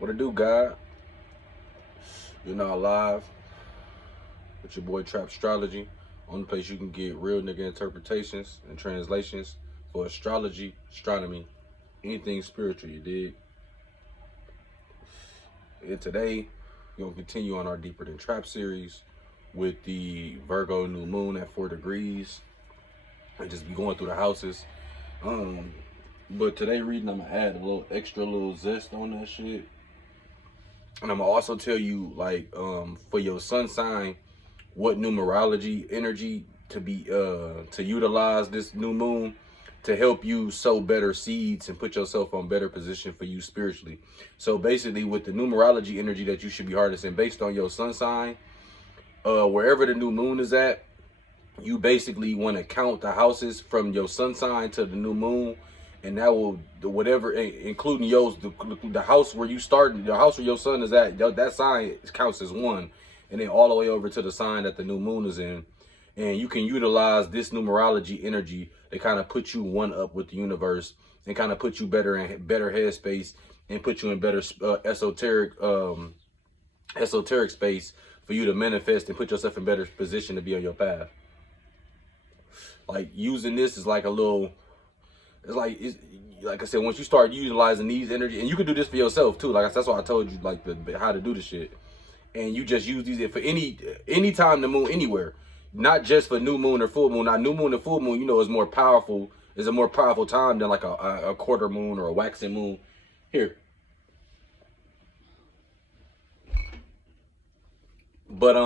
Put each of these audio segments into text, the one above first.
What it do, God? You're now live with your boy Trap Astrology. Only place you can get real nigga interpretations and translations for astrology, astronomy, anything spiritual, you dig? And today, we're gonna continue on our Deeper Than Trap series with the Virgo new moon at 4 degrees. And just be going through the houses. But today reading, I'm gonna add a little extra little zest on that shit. And I'm gonna also tell you, like, for your sun sign, what numerology energy to be to utilize this new moon to help you sow better seeds and put yourself on better position for you spiritually. So basically, with the numerology energy that you should be harnessing based on your sun sign, wherever the new moon is at, you basically want to count the houses from your sun sign to the new moon, and that will, whatever, including yours, the house where you start, the house where your sun is at, that sign counts as one, and then all the way over to the sign that the new moon is in. And you can utilize this numerology energy to kind of put you one up with the universe and kind of put you better in better headspace and put you in better esoteric space for you to manifest and put yourself in better position to be on your path. Like, using this is like a little, it's like I said, once you start utilizing these energy, and you can do this for yourself too. Like, that's why I told you, like, how to do the shit. And you just use these for any time the moon, anywhere, not just for new moon or full moon. Now, new moon and full moon, you know, is more powerful. Is a more powerful time than like a quarter moon or a waxing moon. Here. But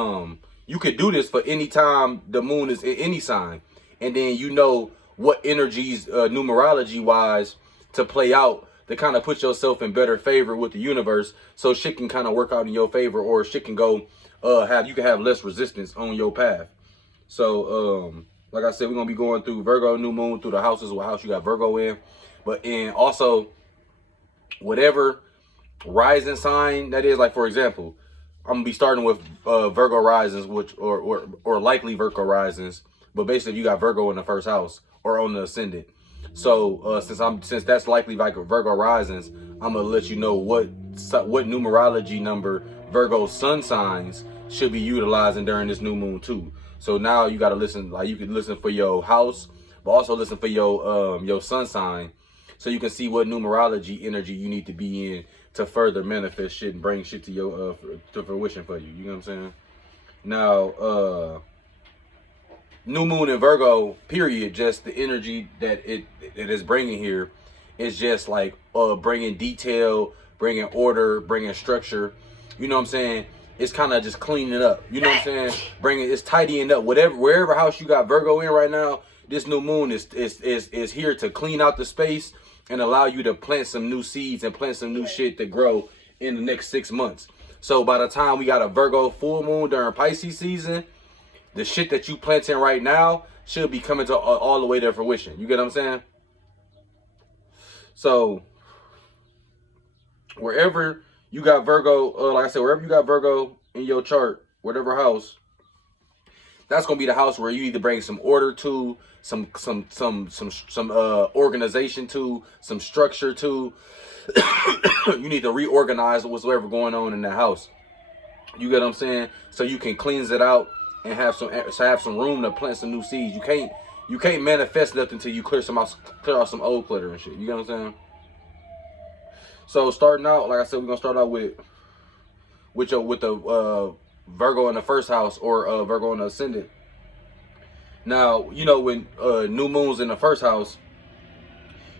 you could do this for any time the moon is in any sign, and then you know what energies, numerology wise, to play out to kind of put yourself in better favor with the universe, so shit can kind of work out in your favor, or shit can go you can have less resistance on your path. So like I said, we're gonna be going through Virgo new moon through the houses, what house you got Virgo in, and also whatever rising sign that is. Like, for example, I'm gonna be starting with Virgo risings, which or likely Virgo risings. But basically, if you got Virgo in the first house or on the ascendant, so since that's likely like Virgo risings, I'm gonna let you know what numerology number Virgo sun signs should be utilizing during this new moon too. So now you gotta listen. Like, you can listen for your house, but also listen for your sun sign, so you can see what numerology energy you need to be in to further manifest shit and bring shit to your to fruition for you. You know what I'm saying? Now, new moon in Virgo, period, just the energy that it is bringing here is just like bringing detail, bringing order, bringing structure. You know what I'm saying? It's kind of just cleaning up. You know what I'm saying? It's tidying up. Wherever house you got Virgo in right now, this new moon is here to clean out the space and allow you to plant some new seeds and plant some new shit to grow in the next 6 months. So by the time we got a Virgo full moon during Pisces season, the shit that you planting right now should be coming to all the way to fruition. You get what I'm saying? So wherever you got Virgo, like I said, wherever you got Virgo in your chart, whatever house, that's gonna be the house where you need to bring some order to, some organization to, some structure to. You need to reorganize whatsoever going on in that house. You get what I'm saying? So you can cleanse it out and have some room to plant some new seeds. You can't manifest nothing until you clear out some old clutter and shit. You get what I'm saying? So starting out, like I said, we're gonna start out with the Virgo in the first house, or Virgo in the ascendant. Now, you know, when new moon's in the first house,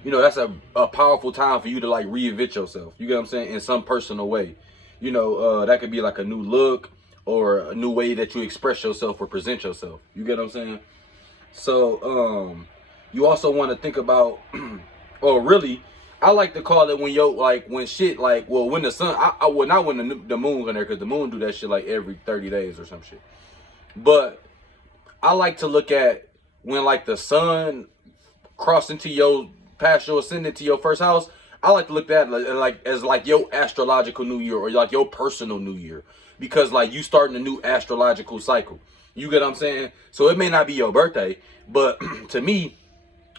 you know, that's a powerful time for you to like reinvent yourself. You get what I'm saying? In some personal way. You know, that could be like a new look or a new way that you express yourself or present yourself. You get what I'm saying? So you also want to think about, or really, I like to call it when when the sun, not when the moon's in there, because the moon do that shit like every 30 days or some shit. But I like to look at when like the sun crossed past your ascendant to your first house. I like to look at that as your astrological new year, or like your personal new year, because like you starting a new astrological cycle. You get what I'm saying? So it may not be your birthday, but to me,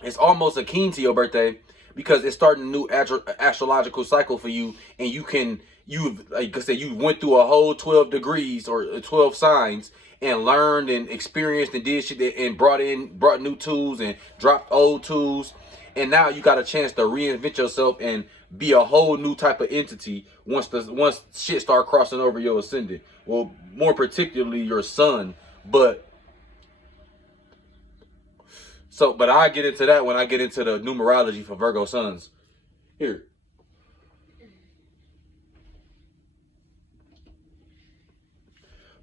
it's almost akin to your birthday, because it's starting a new astrological cycle for you, and you've, like I said, you went through a whole 12 degrees or 12 signs and learned and experienced and did shit and brought new tools and dropped old tools, and now you got a chance to reinvent yourself and be a whole new type of entity once shit start crossing over your ascendant. Well, more particularly your sun, but I get into that when I get into the numerology for Virgo suns. Here.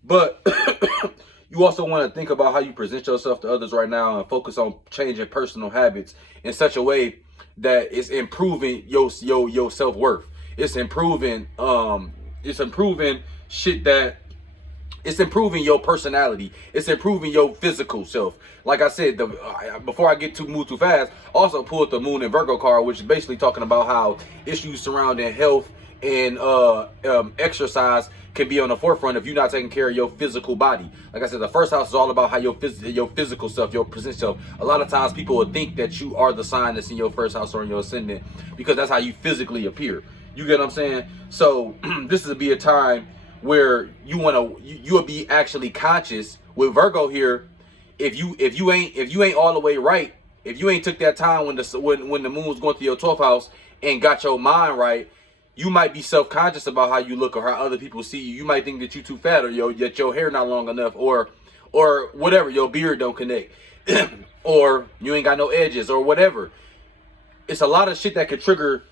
But you also want to think about how you present yourself to others right now and focus on changing personal habits in such a way that it's improving your self-worth. It's improving shit that it's improving your personality. It's improving your physical self. Like I said, before I move too fast, also pulled the Moon and Virgo card, which is basically talking about how issues surrounding health and exercise can be on the forefront if you're not taking care of your physical body. Like I said, the first house is all about how your physical self, your present self. A lot of times people will think that you are the sign that's in your first house or in your ascendant because that's how you physically appear. You get what I'm saying? So this would be a time where you'll be actually conscious with Virgo here. If you ain't all the way right, if you ain't took that time when the moon was going through your 12th house and got your mind right, you might be self-conscious about how you look or how other people see you. You might think that you too fat, or that your hair not long enough, or whatever, your beard don't connect, or you ain't got no edges, or whatever. It's a lot of shit that could trigger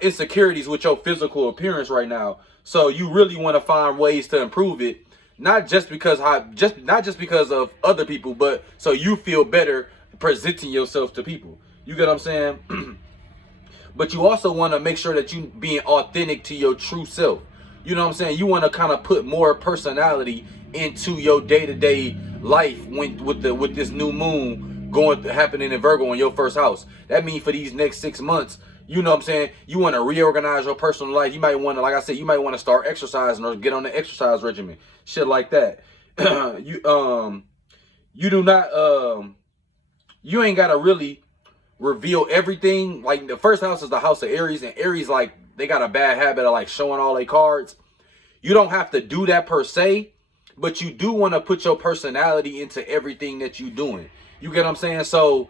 insecurities with your physical appearance right now. So you really want to find ways to improve it, not just because of other people, but so you feel better presenting yourself to people. You get what I'm saying? But you also want to make sure that you being authentic to your true self. You know what I'm saying? You want to kind of put more personality into your day-to-day life with this new moon happening in Virgo in your first house. That means for these next 6 months, you know what I'm saying, you want to reorganize your personal life. You might want to, like I said, you might want to start exercising or get on the exercise regimen. Shit like that. You ain't got to really reveal everything. Like the first house is the house of Aries, and Aries, like, they got a bad habit of like showing all their cards. You don't have to do that per se, but you do want to put your personality into everything that you doing. You get what I'm saying? So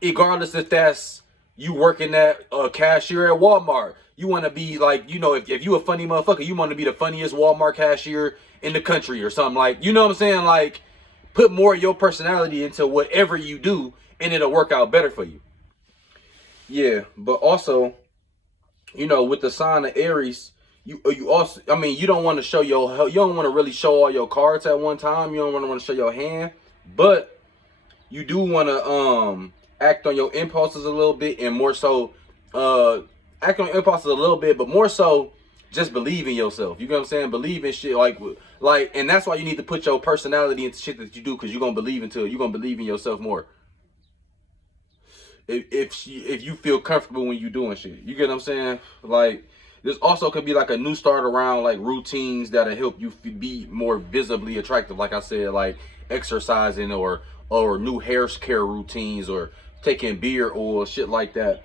regardless if that's you working at a cashier at Walmart, you want to be like, you know, if you a funny motherfucker, you want to be the funniest Walmart cashier in the country or something, like, you know what I'm saying? Like, put more of your personality into whatever you do and it'll work out better for you. Yeah, but also, you know, with the sign of Aries, you also, I mean, you don't want to you don't want to really show all your cards at one time. You don't want to show your hand, but you do want to act on your impulses a little bit, and more so act on your impulses a little bit, but more so just believe in yourself. You know what I'm saying? Believe in shit like, and that's why you need to put your personality into shit that you do, because you're gonna believe in yourself more. If you feel comfortable when you're doing shit, you get what I'm saying? Like, this also could be like a new start around like routines that'll help you be more visibly attractive. Like I said, like exercising or new hair care routines or taking beard oil, shit like that.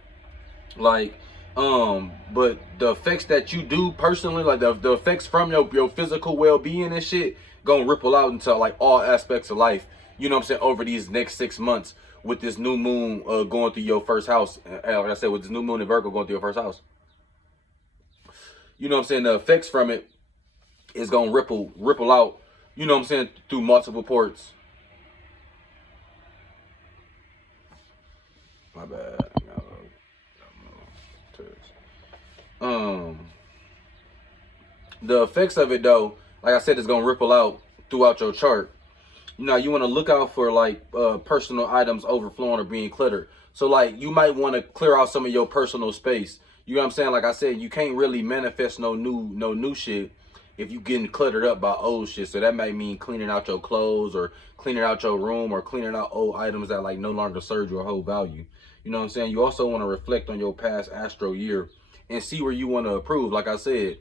Like, but the effects that you do personally, like the effects from your physical well-being and shit, gonna ripple out into like all aspects of life. You know what I'm saying? Over these next 6 months with this new moon going through your first house. Like I said, with this new moon in Virgo going through your first house. You know what I'm saying? The effects from it is gonna ripple out, you know what I'm saying, through multiple ports. My bad. The effects of it though, like I said, is gonna ripple out throughout your chart. Now you want to look out for like personal items overflowing or being cluttered. So like you might want to clear out some of your personal space. You know what I'm saying? Like I said, you can't really manifest no new shit if you getting cluttered up by old shit. So that might mean cleaning out your clothes or cleaning out your room or cleaning out old items that like no longer serve your whole value. You know what I'm saying? You also want to reflect on your past astro year and see where you want to improve. Like I said,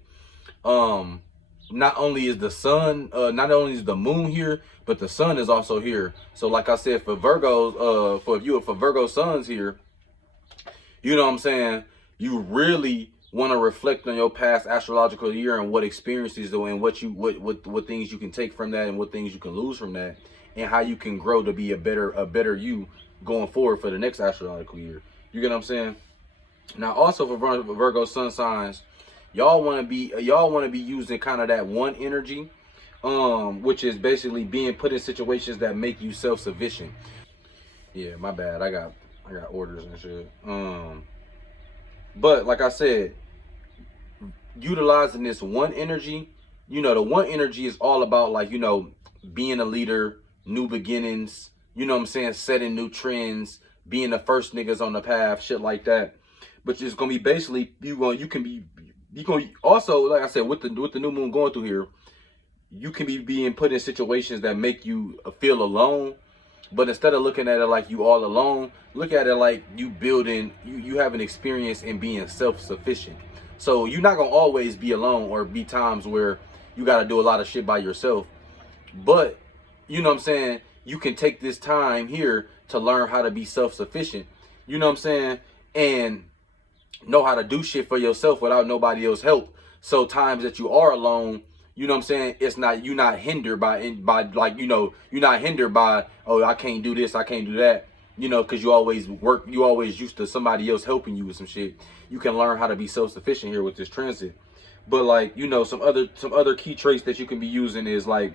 not only is the sun, not only is the moon here, but the sun is also here. So like I said, for Virgos, for Virgo suns here, You know what I'm saying? You really want to reflect on your past astrological year and what experiences though, and what things you can take from that and what things you can lose from that, and how you can grow to be a better you going forward for the next astrological year. You get what I'm saying? Now, also for Virgo sun signs, y'all want to be using kind of that one energy, which is basically being put in situations that make you self-sufficient. Yeah, my bad. I got orders and shit. But like I said, utilizing this one energy, the one energy is all about, like, being a leader, new beginnings, you know what I'm saying, setting new trends, being the first niggas on the path, shit like that. But it's gonna be basically you can also, like I said, with the new moon going through here, you can be being put in situations that make you feel alone. But instead of looking at it like you all alone, look at it like you have an experience in being self-sufficient. So you're not gonna always be alone, or be times where you gotta do a lot of shit by yourself. But you know what I'm saying, you can take this time here to learn how to be self-sufficient. You know what I'm saying? And know how to do shit for yourself without nobody else help. So times that you are alone, you know what I'm saying, you're not hindered by like, you're not hindered by, oh, I can't do this, I can't do that, because you always used to somebody else helping you with some shit. You can learn how to be self-sufficient here with this transit. But like, some other key traits that you can be using is like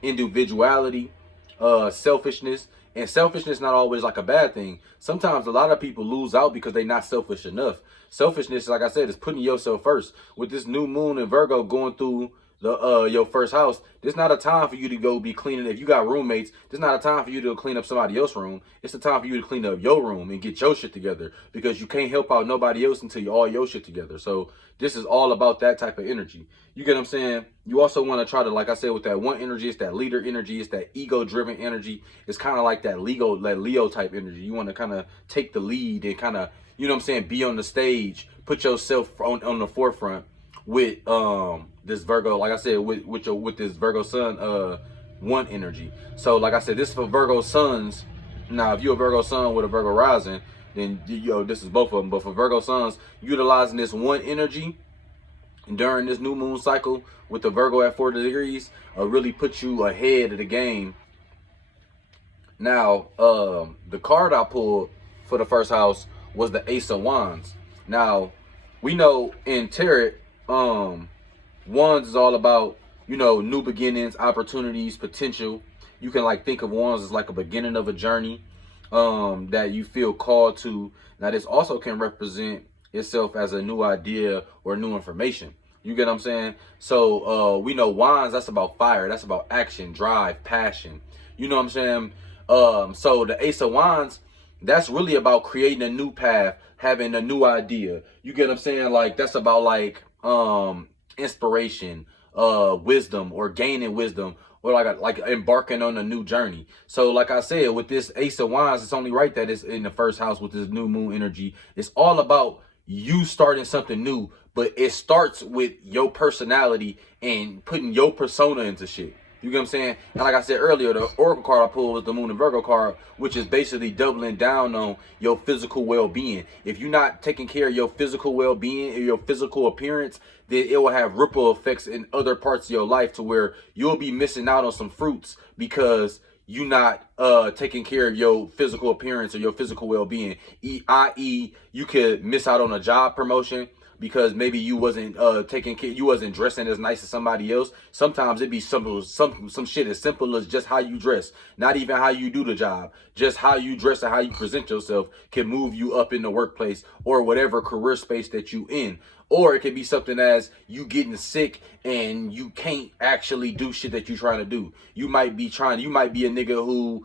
individuality, selfishness. And selfishness not always like a bad thing. Sometimes a lot of people lose out because they're not selfish enough. Selfishness, like I said, is putting yourself first. With this new moon in Virgo going through the your first house, there's not a time for you to go be cleaning. If you got roommates, there's not a time for you to clean up somebody else's room. It's a time for you to clean up your room and get your shit together, because you can't help out nobody else until you all your shit together. So this is all about that type of energy. You get what I'm saying? You also want to try to, like I said, with that one energy, it's that leader energy, it's that ego-driven energy. It's kind of like that Leo type energy. You want to kind of take the lead and kind of, you know what I'm saying, be on the stage, put yourself on the forefront with this Virgo, like I said, with this Virgo sun one energy. So like I said, this is for Virgo suns. Now, if you're a Virgo sun with a Virgo rising, then this is both of them. But for Virgo suns, utilizing this one energy during this new moon cycle with the Virgo at 4 degrees really put you ahead of the game. Now, the card I pulled for the first house was the Ace of Wands. Now, we know in tarot, Wands is all about, new beginnings, opportunities, potential. You can like think of Wands as like a beginning of a journey that you feel called to. Now, this also can represent itself as a new idea or new information. You get what I'm saying? So we know Wands, that's about fire. That's about action, drive, passion. You know what I'm saying? So the Ace of Wands, that's really about creating a new path, having a new idea. You get what I'm saying? Like, that's about like inspiration, wisdom, or gaining wisdom, or like embarking on a new journey. So like I said, with this Ace of Wands, it's only right that it's in the first house with this new moon energy. It's all about you starting something new, but it starts with your personality and putting your persona into shit. You get what I'm saying? And like I said earlier, the Oracle card I pulled was the Moon and Virgo card, which is basically doubling down on your physical well-being. If you're not taking care of your physical well-being or your physical appearance, then it will have ripple effects in other parts of your life, to where you'll be missing out on some fruits because you're not taking care of your physical appearance or your physical well-being. I.e., you could miss out on a job promotion because maybe you wasn't taking care, you wasn't dressing as nice as somebody else. Sometimes it'd be some shit as simple as just how you dress, not even how you do the job. Just how you dress and how you present yourself can move you up in the workplace or whatever career space that you in. Or it could be something as you getting sick and you can't actually do shit that you're trying to do. You might be a nigga who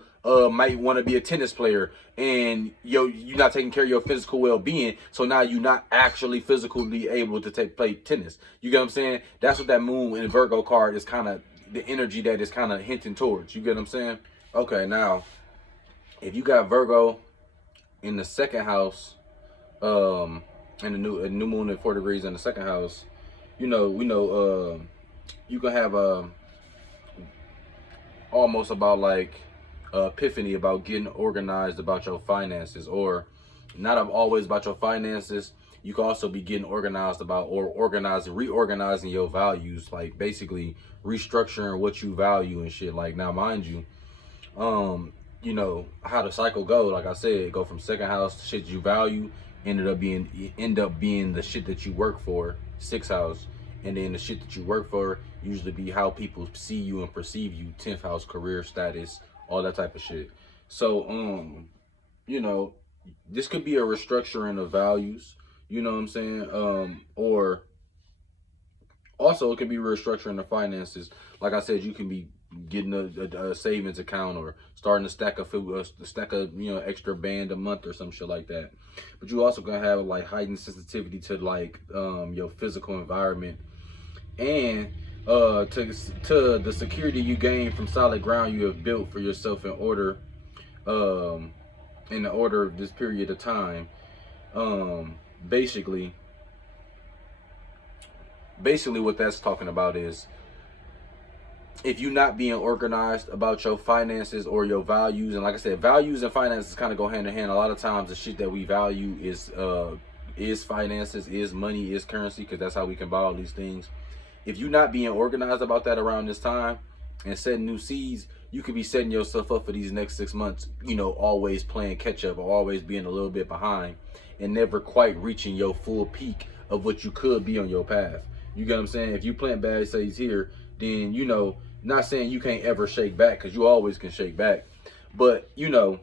might want to be a tennis player, and you're not taking care of your physical well-being, so now you're not actually physically able to play tennis. You get what I'm saying? That's what that Moon in Virgo card is kind of the energy that is kind of hinting towards. You get what I'm saying? Okay, now if you got Virgo in the second house, and the new moon at 4 degrees in the second house, we know you can have almost about like epiphany about getting organized about your finances, or not always about your finances. You can also be getting organized about, or reorganizing your values, like basically restructuring what you value and shit. Like, now, mind you, you know how the cycle go. Like I said, go from second house to shit you value, end up being the shit that you work for, sixth house, and then the shit that you work for usually be how people see you and perceive you, 10th house, career status, all that type of shit. So you know, this could be a restructuring of values, you know what I'm saying? Or also it could be restructuring the finances. Like I said, you can be getting a savings account, or starting to stack extra band a month or some shit like that. But you also gonna have like heightened sensitivity to like your physical environment, and to the security you gain from solid ground you have built for yourself in the order of this period of time. Basically what that's talking about is, if you're not being organized about your finances or your values, and like I said, values and finances kind of go hand in hand. A lot of times the shit that we value is finances, is money, is currency, because that's how we can buy all these things. If you're not being organized about that around this time and setting new seeds, you could be setting yourself up for these next 6 months, you know, always playing catch up, or always being a little bit behind, and never quite reaching your full peak of what you could be on your path. You get what I'm saying? If you plant bad seeds here, then, you know, not saying you can't ever shake back, because you always can shake back. But, you know,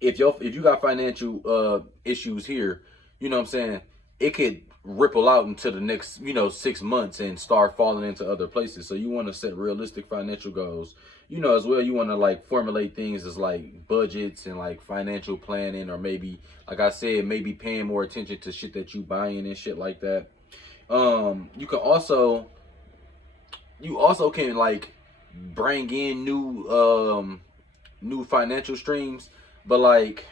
if you got financial issues here, you know what I'm saying, it could ripple out into the next, you know, 6 months and start falling into other places. So you want to set realistic financial goals, you know, as well. You want to like formulate things as like budgets and like financial planning, or maybe, like I said, maybe paying more attention to shit that you buying and shit like that. You also can like bring in new financial streams, but like,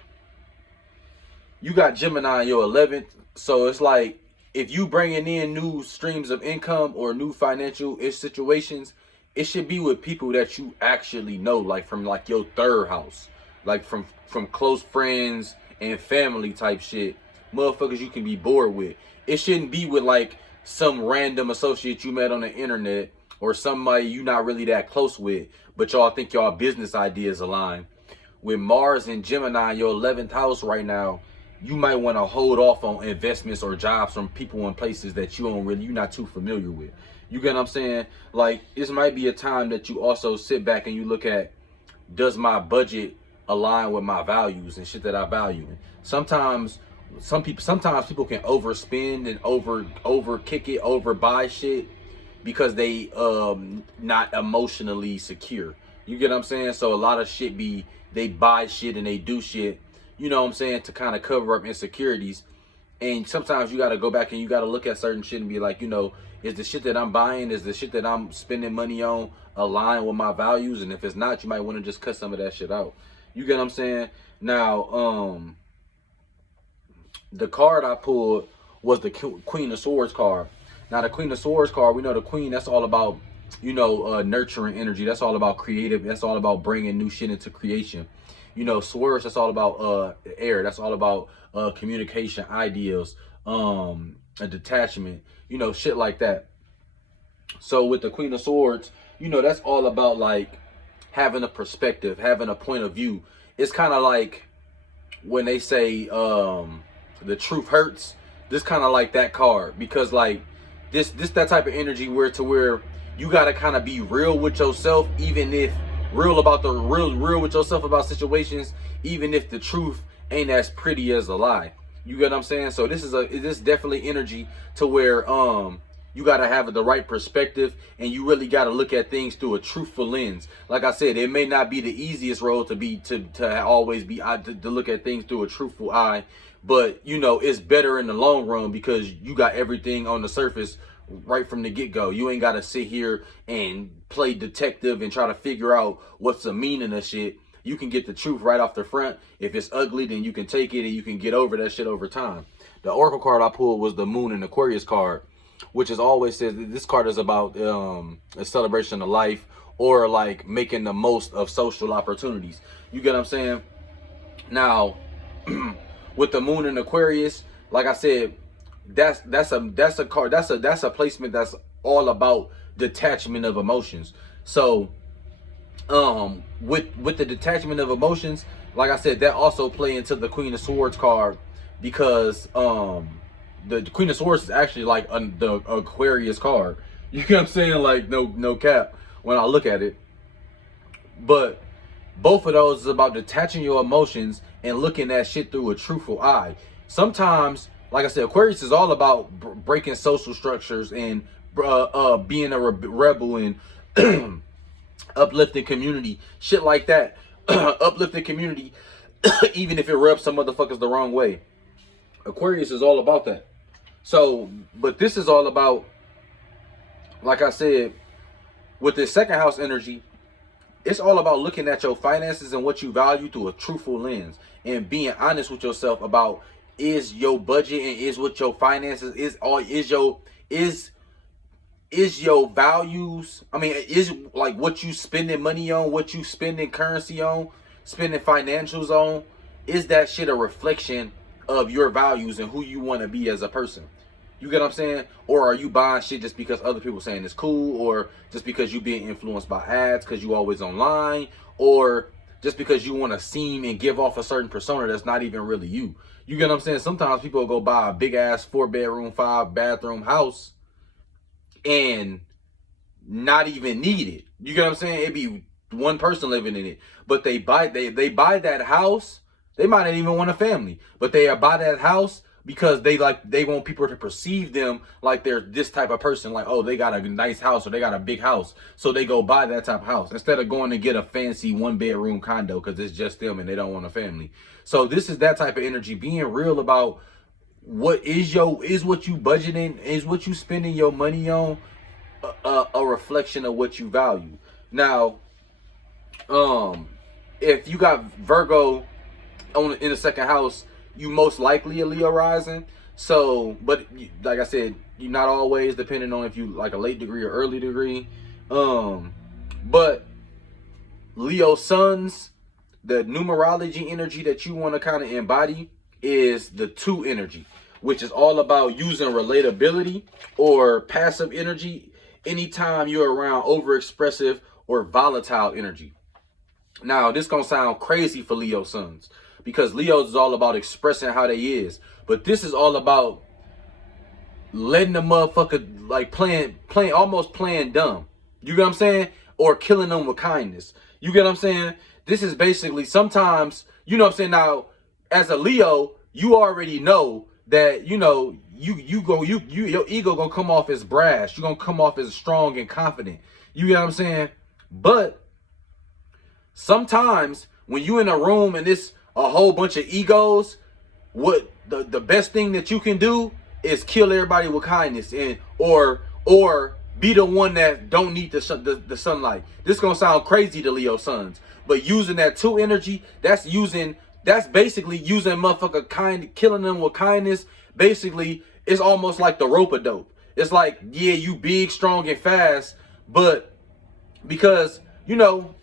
you got Gemini in your 11th, so it's like, if you bringing in new streams of income or new financial situations, it should be with people that you actually know, like from like your third house, like from close friends and family type shit, motherfuckers you can be bored with. It shouldn't be with like some random associate you met on the internet, or somebody you not really that close with, but y'all think y'all business ideas align. With Mars and Gemini in your 11th house right now, you might want to hold off on investments or jobs from people in places that you're not too familiar with. You get what I'm saying? Like, this might be a time that you also sit back and you look at, does my budget align with my values and shit that I value? Sometimes people can overspend and over kick it, over buy shit, because they not emotionally secure. You get what I'm saying? So a lot of shit they buy shit and they do shit, you know what I'm saying, to kind of cover up insecurities. And sometimes you got to go back and you got to look at certain shit and be like, you know, is the shit that I'm buying, is the shit that I'm spending money on align with my values? And if it's not, you might want to just cut some of that shit out. You get what I'm saying? Now, the card I pulled was the Queen of Swords card. Now, the Queen of Swords card, we know the Queen, that's all about, you know, nurturing energy. That's all about creative. That's all about bringing new shit into creation. You know, Swords, that's all about air. That's all about communication, ideas, a detachment, you know, shit like that. So with the Queen of Swords, you know, that's all about like having a perspective, having a point of view. It's kind of like when they say the truth hurts. This kind of like that card, because like this that type of energy where you gotta kind of be real with yourself, even if real with yourself about situations, even if the truth ain't as pretty as a lie. You get what I'm saying? So this is definitely energy to where you gotta have the right perspective, and you really gotta look at things through a truthful lens. Like I said, it may not be the easiest road to always be to look at things through a truthful eye, but you know, it's better in the long run, because you got everything on the surface right from the get-go. You ain't gotta sit here and play detective and try to figure out what's the meaning of shit. You can get the truth right off the front. If it's ugly, then you can take it and you can get over that shit over time. The Oracle card I pulled was the Moon and Aquarius card, which is always says this card is about a celebration of life, or like making the most of social opportunities. You get what I'm saying? Now, with the moon in Aquarius, like I said, that's a card, that's a placement that's all about detachment of emotions. So with the detachment of emotions, like I said, that also play into the Queen of Swords card, because the Queen of Swords is actually like the Aquarius card. You know what I'm saying? Like, no cap when I look at it. But both of those is about detaching your emotions and looking at shit through a truthful eye. Sometimes, like I said, Aquarius is all about breaking social structures and being a rebel and uplifting community, shit like that. Uplifting community, even if it rubs some motherfuckers the wrong way. Aquarius is all about that. So, but this is all about, like I said, with this second house energy, it's all about looking at your finances and what you value through a truthful lens and being honest with yourself about, is your budget and is what your finances is your values. I mean, is like what you spending money on, what you spending currency on, spending financials on, is that shit a reflection of your values and who you want to be as a person? You get what I'm saying? Or are you buying shit just because other people saying it's cool, or just because you being influenced by ads because you always online, or just because you want to seem and give off a certain persona that's not even really you? You get what I'm saying? Sometimes people go buy a big ass 4-bedroom, 5-bathroom house and not even need it. You get what I'm saying? It'd be one person living in it, but they buy that house. They might not even want a family, but they buy that house because they want people to perceive them like they're this type of person. Like, oh, they got a nice house or they got a big house, so they go buy that type of house instead of going to get a fancy 1-bedroom condo because it's just them and they don't want a family. So this is that type of energy, being real about what is what you budgeting, is what you spending your money on a reflection of what you value. Now, if you got Virgo in the second house, you most likely a Leo rising. So, but like I said, you're not always, depending on if you like a late degree or early degree. But Leo suns, the numerology energy that you want to kind of embody is the 2 energy, which is all about using relatability or passive energy anytime you're around overexpressive or volatile energy. Now, this gonna sound crazy for Leo suns, because Leo's is all about expressing how they is, but this is all about letting the motherfucker like playing almost playing dumb. You get what I'm saying? Or killing them with kindness. You get what I'm saying? This is basically, sometimes, you know what I'm saying? Now, as a Leo, you already know that, you know, your ego gonna come off as brash. You're gonna come off as strong and confident. You get what I'm saying? But sometimes when you in a room and it's a whole bunch of egos, what the best thing that you can do is kill everybody with kindness, and or be the one that don't need the sunlight. This gonna sound crazy to Leo suns, but using that 2 energy, that's basically using motherfucker killing them with kindness. Basically, it's almost like the rope-a-dope. It's like, yeah, you big, strong, and fast, but because, you know,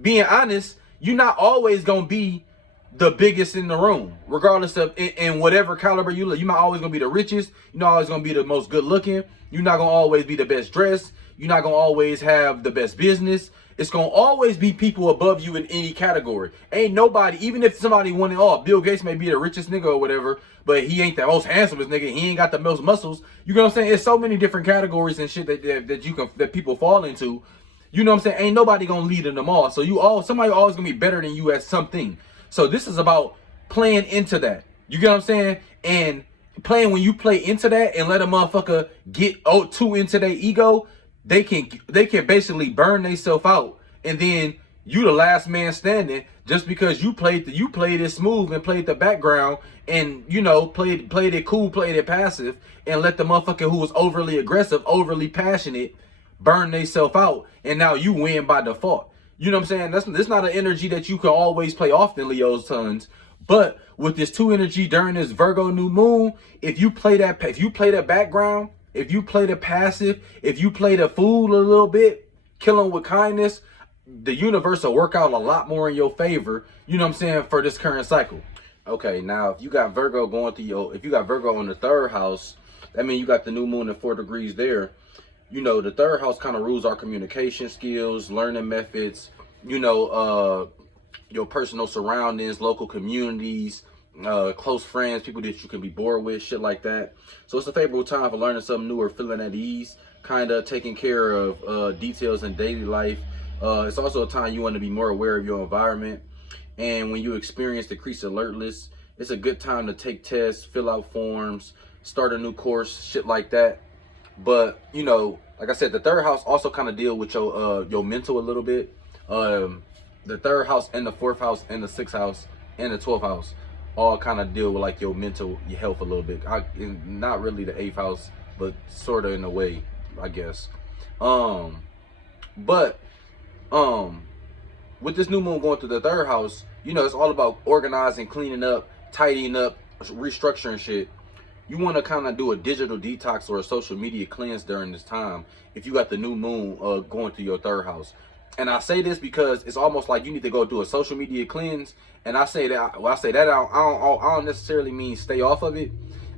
being honest, you're not always gonna be the biggest in the room, regardless of in whatever caliber you live. You're not always gonna be the richest. You're not always gonna be the most good looking. You're not gonna always be the best dressed. You're not gonna always have the best business. It's gonna always be people above you in any category. Ain't nobody, even if somebody wanted, oh, Bill Gates may be the richest nigga or whatever, but he ain't the most handsomest nigga. He ain't got the most muscles. You know what I'm saying? It's so many different categories and shit that people fall into. You know what I'm saying? Ain't nobody gonna lead in them all. So somebody always gonna be better than you at something. So this is about playing into that. You get what I'm saying? And when you play into that and let a motherfucker get too into their ego, they can basically burn themselves out. And then you the last man standing just because you played it smooth and played the background and, you know, played it cool, played it passive, and let the motherfucker who was overly aggressive, overly passionate burn themselves out, and now you win by default. You know what I'm saying? That's not an energy that you can always play often, Leo's sons. But with this 2 energy during this Virgo new moon, if you play that background, if you play the passive, if you play the fool a little bit, kill them with kindness, the universe will work out a lot more in your favor. You know what I'm saying? For this current cycle. Okay, now if you got Virgo going through if you got Virgo on the third house, that means you got the new moon in 4 degrees there. You know, the third house kind of rules our communication skills, learning methods, you know, your personal surroundings, local communities, close friends, people that you can be bored with, shit like that. So it's a favorable time for learning something new or feeling at ease, kind of taking care of details in daily life. It's also a time you want to be more aware of your environment. And when you experience decreased alertness, it's a good time to take tests, fill out forms, start a new course, shit like that. But you know, like I said, the third house also kind of deal with your mental a little bit. The third house and the fourth house and the sixth house and the 12th house all kind of deal with like your mental, your health a little bit. Not really the 8th house, but sort of in a way, I guess. But with this new moon going through the third house, you know, it's all about organizing, cleaning up, tidying up, restructuring shit. You want to kind of do a digital detox or a social media cleanse during this time if you got the new moon going through your third house. And I say this because it's almost like you need to go do a social media cleanse. And I say that, when I say that, I don't necessarily mean stay off of it.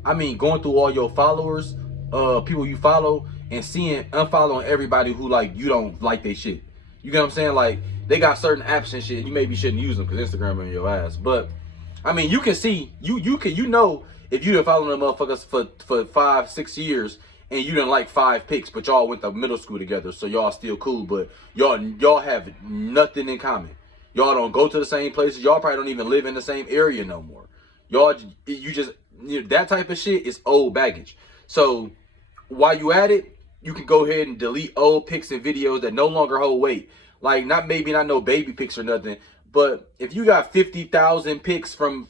I mean going through all your followers, people you follow, and unfollowing everybody who like you don't like their shit. You get what I'm saying? Like they got certain apps and shit. You maybe shouldn't use them because Instagram in your ass. But I mean, you can see you know if you done follow them motherfuckers for 5-6 years and you didn't like 5 pics, but y'all went to middle school together, so y'all still cool, but y'all have nothing in common. Y'all don't go to the same places. Y'all probably don't even live in the same area no more. That type of shit is old baggage. So while you at it, you can go ahead and delete old pics and videos that no longer hold weight. Like maybe not no baby pics or nothing, but if you got 50,000 pics from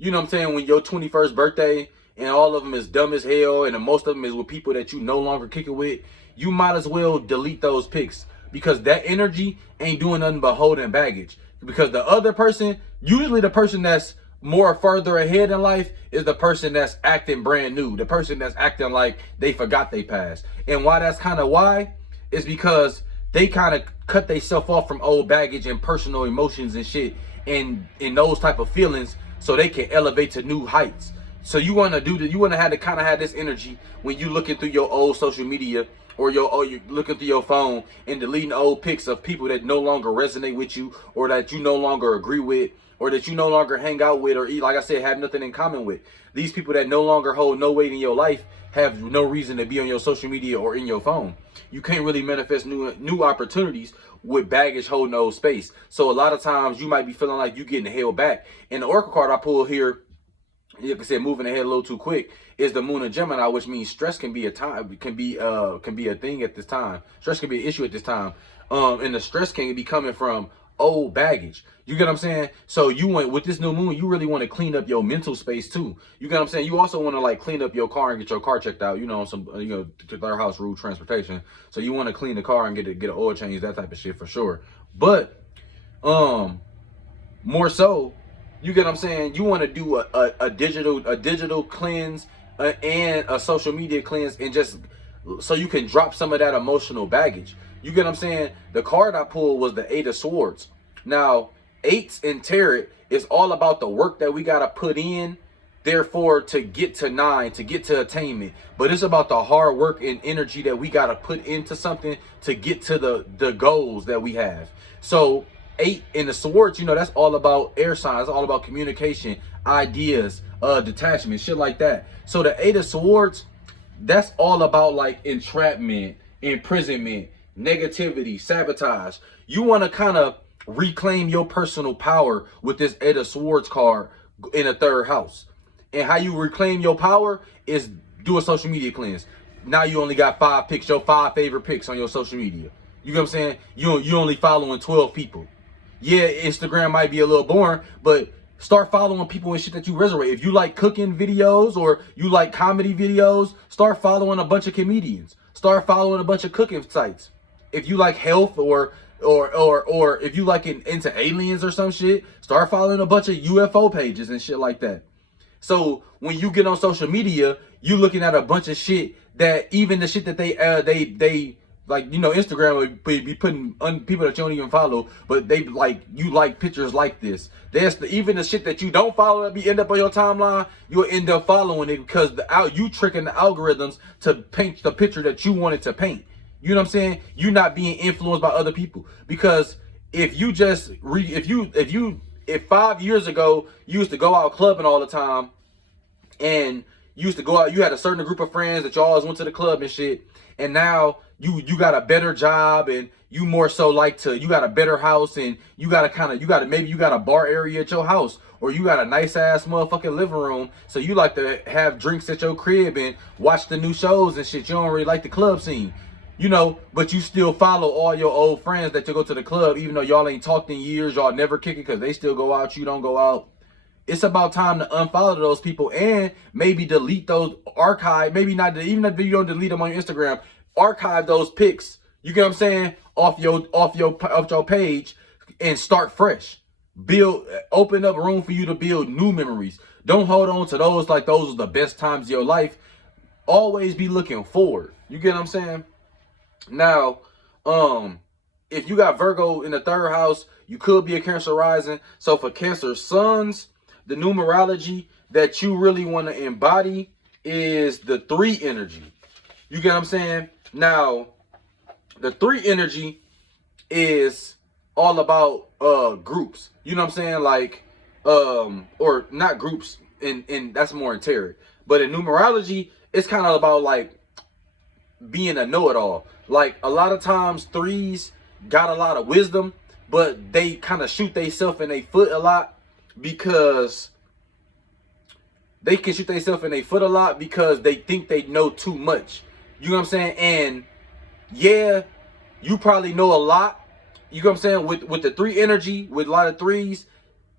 you know what I'm saying, when your 21st birthday, and all of them is dumb as hell, and most of them is with people that you no longer kick it with, you might as well delete those pics, because that energy ain't doing nothing but holding baggage. Because the other person, usually the person that's more further ahead in life, is the person that's acting brand new, the person that's acting like they forgot they past. And why that's kind of why is because they kind of cut themselves off from old baggage and personal emotions and shit, and those type of feelings, so they can elevate to new heights. So you want to do that. You want to have this energy when you looking through your old social media, or you're looking through your phone and deleting old pics of people that no longer resonate with you, or that you no longer agree with, or that you no longer hang out with, or like I said, have nothing in common with. These people that no longer hold no weight in your life have no reason to be on your social media or in your phone. You can't really manifest new opportunities with baggage holding no space. So a lot of times you might be feeling like you getting held back. And the Oracle card I pulled here, like I said, moving ahead a little too quick, is the Moon in Gemini, which means stress can be a thing at this time. Stress can be an issue at this time. And the stress can be coming from old baggage. You get what I'm saying? So with this new moon, you really want to clean up your mental space too. You get what I'm saying? You also want to like clean up your car and get your car checked out, to their house rule transportation. So you want to clean the car and get an oil change, that type of shit for sure. But more so, you get what I'm saying? You want to do a digital cleanse and a social media cleanse, and just so you can drop some of that emotional baggage. You get what I'm saying? The card I pulled was the 8 of Swords. Now, 8s in tarot is all about the work that we got to put in, therefore, to get to 9, to get to attainment. But it's about the hard work and energy that we got to put into something to get to the goals that we have. So 8 in the Swords, that's all about air signs, all about communication, ideas, detachment, shit like that. So the 8 of Swords, that's all about like entrapment, imprisonment, negativity, sabotage. You want to kind of reclaim your personal power with this 8 of Swords card in the third house. And how you reclaim your power is do a social media cleanse. Now you only got 5 pics, your 5 favorite pics on your social media. You know what I'm saying? You only following 12 people. Yeah, Instagram might be a little boring, but start following people and shit that you resonate. If you like cooking videos or you like comedy videos, start following a bunch of comedians. Start following a bunch of cooking sites. If you like health or if you like into aliens or some shit, start following a bunch of UFO pages and shit like that. So when you get on social media, you looking at a bunch of shit that even the shit that they like, you know, Instagram would be putting people that you don't even follow, but they like, you like pictures like this. Even the shit that you don't follow that be end up on your timeline, you'll end up following it because you tricking the algorithms to paint the picture that you wanted to paint. You know what I'm saying? You're not being influenced by other people, because if you just if 5 years ago you used to go out clubbing all the time, and you used to go out, you had a certain group of friends that you always went to the club and shit, and now you got a better job, and you more so you got a better house, and maybe you got a bar area at your house, or you got a nice ass motherfucking living room, so you like to have drinks at your crib and watch the new shows and shit. You don't really like the club scene, you know, but you still follow all your old friends that you go to the club, even though y'all ain't talked in years, y'all never kick it because they still go out, you don't go out. It's about time to unfollow those people and maybe delete those archive. Maybe not, even if you don't delete them on your Instagram, archive those pics. You get what I'm saying? Off your page, and start fresh. Open up room for you to build new memories. Don't hold on to those like those are the best times of your life. Always be looking forward. You get what I'm saying? Now, if you got Virgo in the 3rd house, you could be a Cancer rising. So for Cancer suns, the numerology that you really want to embody is the 3 energy. You get what I'm saying? Now, the 3 energy is all about groups. You know what I'm saying? Like, or not groups, and that's more in tarot. But in numerology, it's kind of about like being a know-it-all. Like, a lot of times 3s got a lot of wisdom, but they kind of shoot themselves in their foot a lot, because they think they know too much. You know what I'm saying? And yeah, you probably know a lot. You know what I'm saying? With the 3 energy, with a lot of 3s,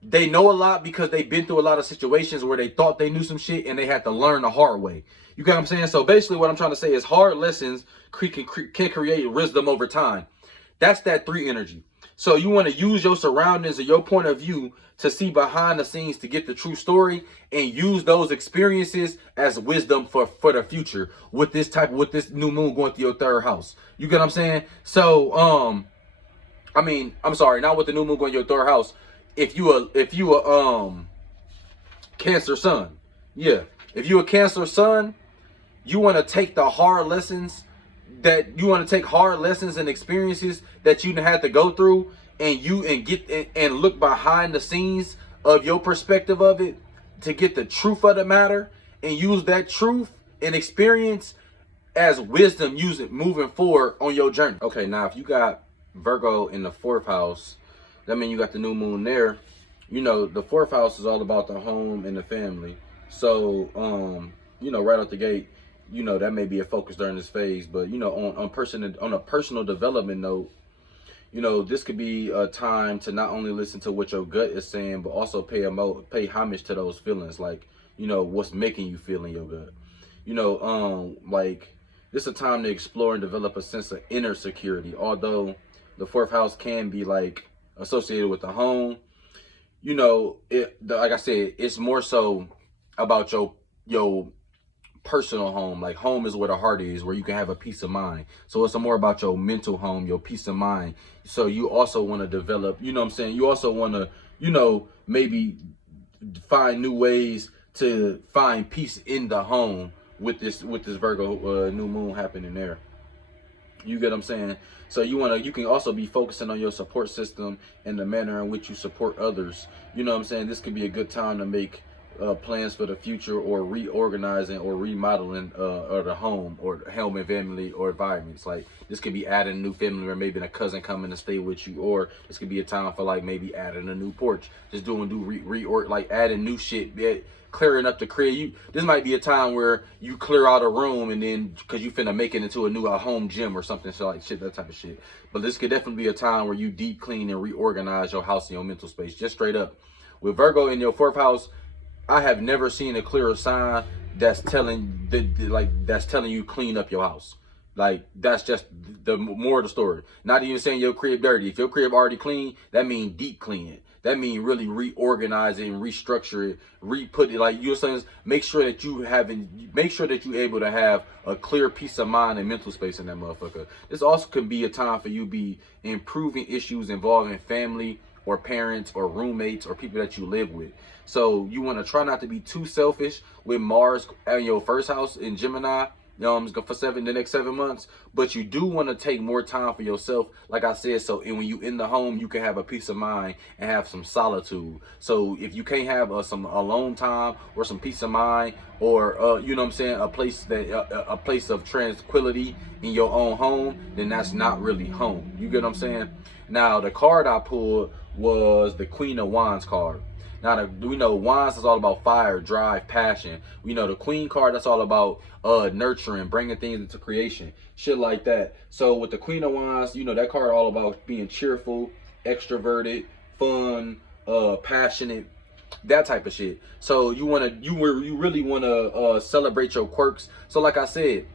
they know a lot because they've been through a lot of situations where they thought they knew some shit and they had to learn the hard way. You get what I'm saying? So basically what I'm trying to say is hard lessons can create wisdom over time. That's that 3 energy. So you want to use your surroundings or your point of view to see behind the scenes to get the true story, and use those experiences as wisdom for the future with this new moon going through your 3rd house. You get what I'm saying? So I'm sorry, not with the new moon going to your 3rd house. If you a Cancer sun, yeah. If you a Cancer sun, you want to take the hard lessons and experiences that you had to go through, and look behind the scenes of your perspective of it to get the truth of the matter, and use that truth and experience as wisdom, use it moving forward on your journey. Okay, now if you got Virgo in the 4th house, that means you got the new moon there. You know, the 4th house is all about the home and the family. So, you know, right out the gate, you know, that may be a focus during this phase. But, you know, on a personal development note, you know, this could be a time to not only listen to what your gut is saying, but also pay homage to those feelings. Like, you know, what's making you feel in your gut. You know, like, this is a time to explore and develop a sense of inner security. Although the 4th house can be like associated with the home, you know, like I said, it's more so about your personal home. Like, home is where the heart is, where you can have a peace of mind. So it's more about your mental home, your peace of mind. So you also want to develop, you know what I'm saying? You also want to, you know, maybe find new ways to find peace in the home with this Virgo new moon happening there. You get what I'm saying? So you can also be focusing on your support system and the manner in which you support others. You know what I'm saying? This could be a good time to make plans for the future, or reorganizing or remodeling or the home and family or environments. Like, this could be adding a new family, or maybe a cousin coming to stay with you, or this could be a time for like maybe adding a new porch, just like adding new shit, clearing up the crib. This might be a time where you clear out a room, and then because you finna make it into a home gym or something, so like shit, that type of shit. But this could definitely be a time where you deep clean and reorganize your house and your mental space. Just straight up, with Virgo in your 4th house, I have never seen a clearer sign that's telling you clean up your house. Like, that's just the more of the story. Not even saying your crib dirty. If your crib already clean, that means deep clean it. That means really reorganize it and restructure it, re-put it. Like you're saying, make sure that you're able to have a clear peace of mind and mental space in that motherfucker. This also can be a time for you to be improving issues involving family or parents or roommates or people that you live with. So you want to try not to be too selfish with Mars in your first house in Gemini, for the next 7 months. But you do want to take more time for yourself, like I said. So, and when you in the home, you can have a peace of mind and have some solitude. So if you can't have some alone time or some peace of mind, or a place of tranquility in your own home, then that's not really home. You get what I'm saying? Now, the card I pulled was the Queen of Wands card. Now, we know Wands is all about fire, drive, passion. We know the Queen card, that's all about nurturing, bringing things into creation, shit like that. So with the Queen of Wands, that card all about being cheerful, extroverted, fun, passionate, that type of shit. So you really want to celebrate your quirks. So like I said,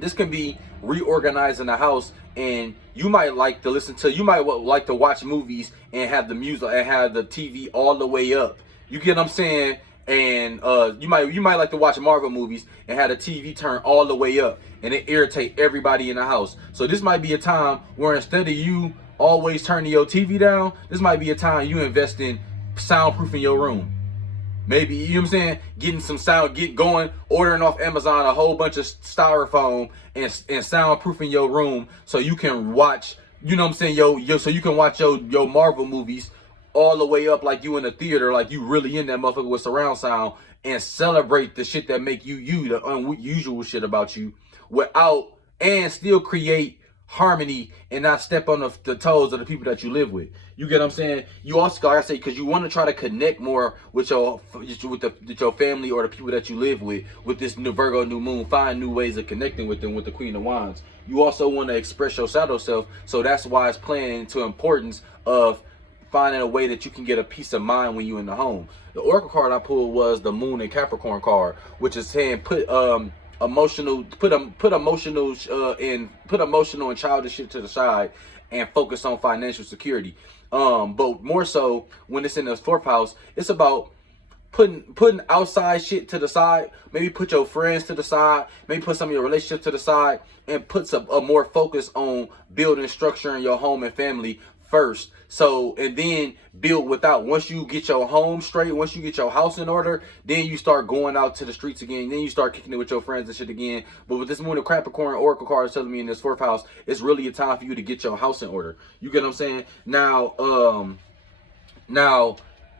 this can be reorganizing the house, and you might like to watch movies and have the music and have the TV all the way up. You get what I'm saying? And you might like to watch Marvel movies and have the TV turn all the way up, and it irritate everybody in the house. So this might be a time where instead of you always turning your TV down, this might be a time you invest in soundproofing your room. Maybe, you know what I'm saying, getting some sound, ordering off Amazon a whole bunch of styrofoam and soundproofing your room so you can watch, so you can watch your Marvel movies all the way up like you in the theater, like you really in that motherfucker with surround sound, and celebrate the shit that make you, the unusual shit about you, and still create harmony and not step on the toes of the people that you live with. You get what I'm saying? You also, like I say, because you want to try to connect more with your family or the people that you live with this new Virgo new moon. Find new ways of connecting with them with the Queen of Wands. You also want to express your shadow self, so that's why it's playing into importance of finding a way that you can get a peace of mind when you're in the home. The Oracle card I pulled was the Moon and Capricorn card, which is saying put emotional and childish shit to the side and focus on financial security. But more so when it's in the 4th house, it's about putting outside shit to the side. Maybe put your friends to the side, maybe put some of your relationships to the side, and put a more focus on building structure in your home and family first. So, and then build without. Once you get your home straight, once you get your house in order, then you start going out to the streets again. Then you start kicking it with your friends and shit again. But with this Moon and Capricorn Oracle card is telling me in this 4th house, it's really a time for you to get your house in order. You get what I'm saying? Now,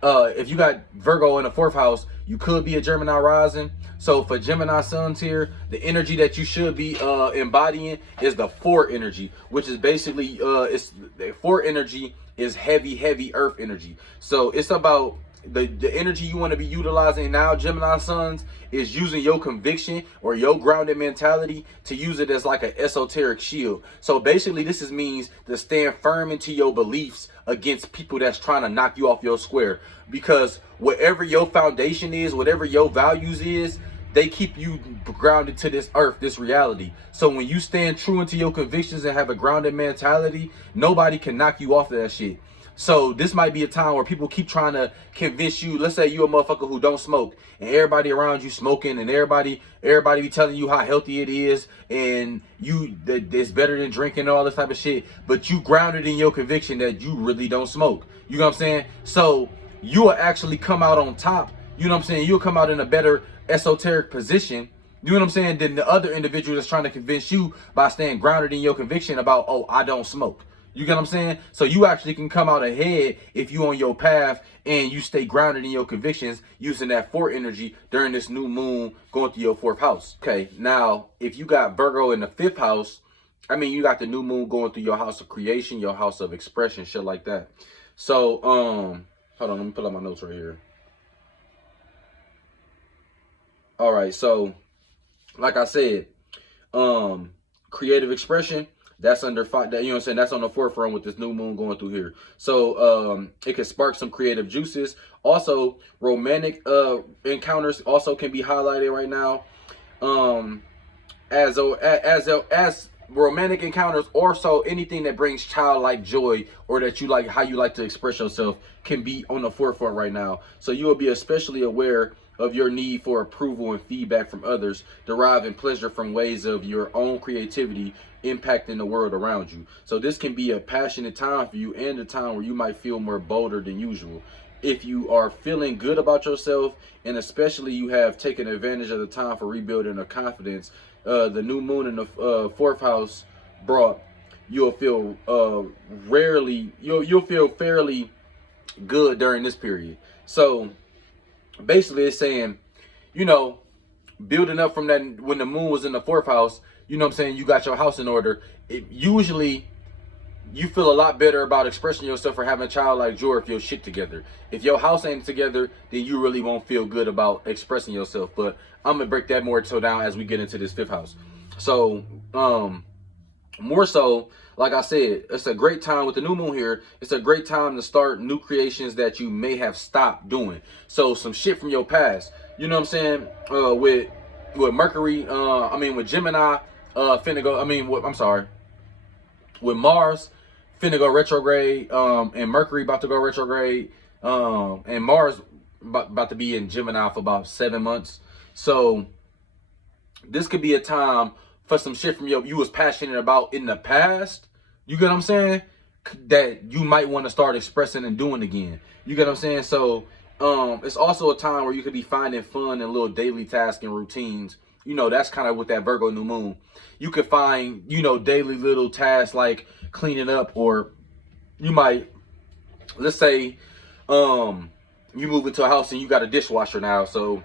if you got Virgo in the 4th house, you could be a Gemini rising. So for Gemini suns here, the energy that you should be embodying is the 4 energy, which is basically it's the 4 energy is heavy earth energy. So it's about the energy you want to be utilizing now, Gemini suns, is using your conviction or your grounded mentality to use it as like an esoteric shield. So basically this means to stand firm into your beliefs against people that's trying to knock you off your square, because whatever your foundation is, whatever your values is, they keep you grounded to this earth, this reality. So when you stand true into your convictions and have a grounded mentality, nobody can knock you off of that shit. So this might be a time where people keep trying to convince you. Let's say you a motherfucker who don't smoke, and everybody around you smoking, and everybody be telling you how healthy it is, and that it's better than drinking and all this type of shit. But you grounded in your conviction that you really don't smoke. You know what I'm saying? So you will actually come out on top. You know what I'm saying? You'll come out in a better esoteric position, you know what I'm saying, than the other individual that's trying to convince you by staying grounded in your conviction about, oh, I don't smoke. You get what I'm saying? So you actually can come out ahead if you on your path and you stay grounded in your convictions using that 4 energy during this new moon going through your 4th house. Okay, now if you got Virgo in the 5th house, I mean, you got the new moon going through your house of creation, your house of expression, shit like that. So hold on, let me pull up my notes right here. All right, so like I said, creative expression, that's under 5, you know what I'm saying, that's on the forefront with this new moon going through here. So it can spark some creative juices. Also, romantic encounters also can be highlighted right now. as romantic encounters, or so anything that brings childlike joy, or that you like, how you like to express yourself, can be on the forefront right now. So you will be especially aware of your need for approval and feedback from others, deriving pleasure from ways of your own creativity impacting the world around you. So this can be a passionate time for you, and a time where you might feel more bolder than usual. If you are feeling good about yourself, and especially you have taken advantage of the time for rebuilding a confidence, the new moon in the fourth house brought, you'll feel you'll feel fairly good during this period. So basically it's saying, you know, building up from that, when the moon was in the fourth house, you know what I'm saying, you got your house in order. It usually, you feel a lot better about expressing yourself or having childlike joy if your shit together. If your house ain't together, then you really won't feel good about expressing yourself. But I'm gonna break that more so down as we get into this fifth house. So more so, like I said, it's a great time with the new moon here. It's a great time to start new creations that you may have stopped doing. So some shit from your past, you know what I'm saying, with Mercury, with Gemini, with Mars finna go retrograde, and Mercury about to go retrograde, and Mars about to be in Gemini for about 7 months. So this could be a time for some shit from you was passionate about in the past, you get what I'm saying, that you might want to start expressing and doing again. You get what I'm saying? So it's also a time where you could be finding fun in little daily tasks and routines. You know, that's kind of with that Virgo new moon. You could find, you know, daily little tasks like cleaning up, or you might, let's say, you move into a house and you got a dishwasher now. So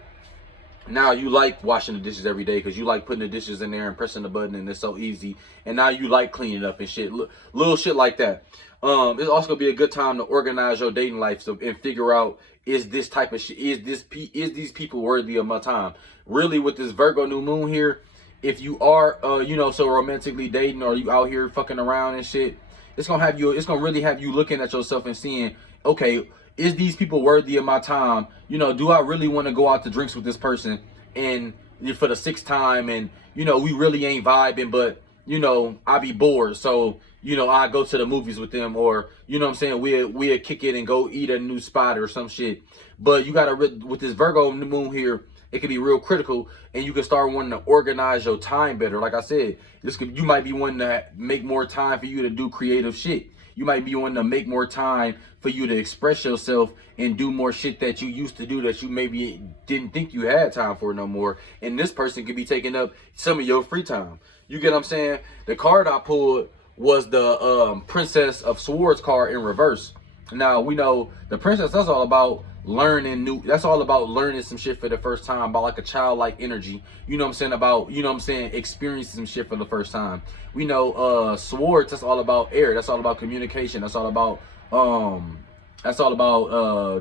now you like washing the dishes every day because you like putting the dishes in there and pressing the button, and it's so easy. And now you like cleaning up and shit, little shit like that. It's also gonna be a good time to organize your dating life, and figure out, is this type of shit, is these people worthy of my time? Really, with this Virgo new moon here, if you are so romantically dating, or you out here fucking around and shit, it's gonna really have you looking at yourself and seeing, okay, is these people worthy of my time? You know, do I really want to go out to drinks with this person, and for the sixth time, and you know, we really ain't vibing, but you know, I be bored, so you know, I go to the movies with them, or you know what I'm saying, we'll kick it and go eat at a new spot or some shit. But you gotta, with this Virgo new moon here, it can be real critical, and you can start wanting to organize your time better. Like I said, you might be wanting to make more time for you to do creative shit. You might be wanting to make more time for you to express yourself and do more shit that you used to do that you maybe didn't think you had time for no more. And this person could be taking up some of your free time. You get what I'm saying? The card I pulled was the Princess of Swords card in reverse. Now, we know the Princess, that's all about learning that's all about learning some shit for the first time, about like a childlike energy, you know what I'm saying, about, you know what I'm saying, experiencing some shit for the first time. We know swords, that's all about air, that's all about communication, that's all about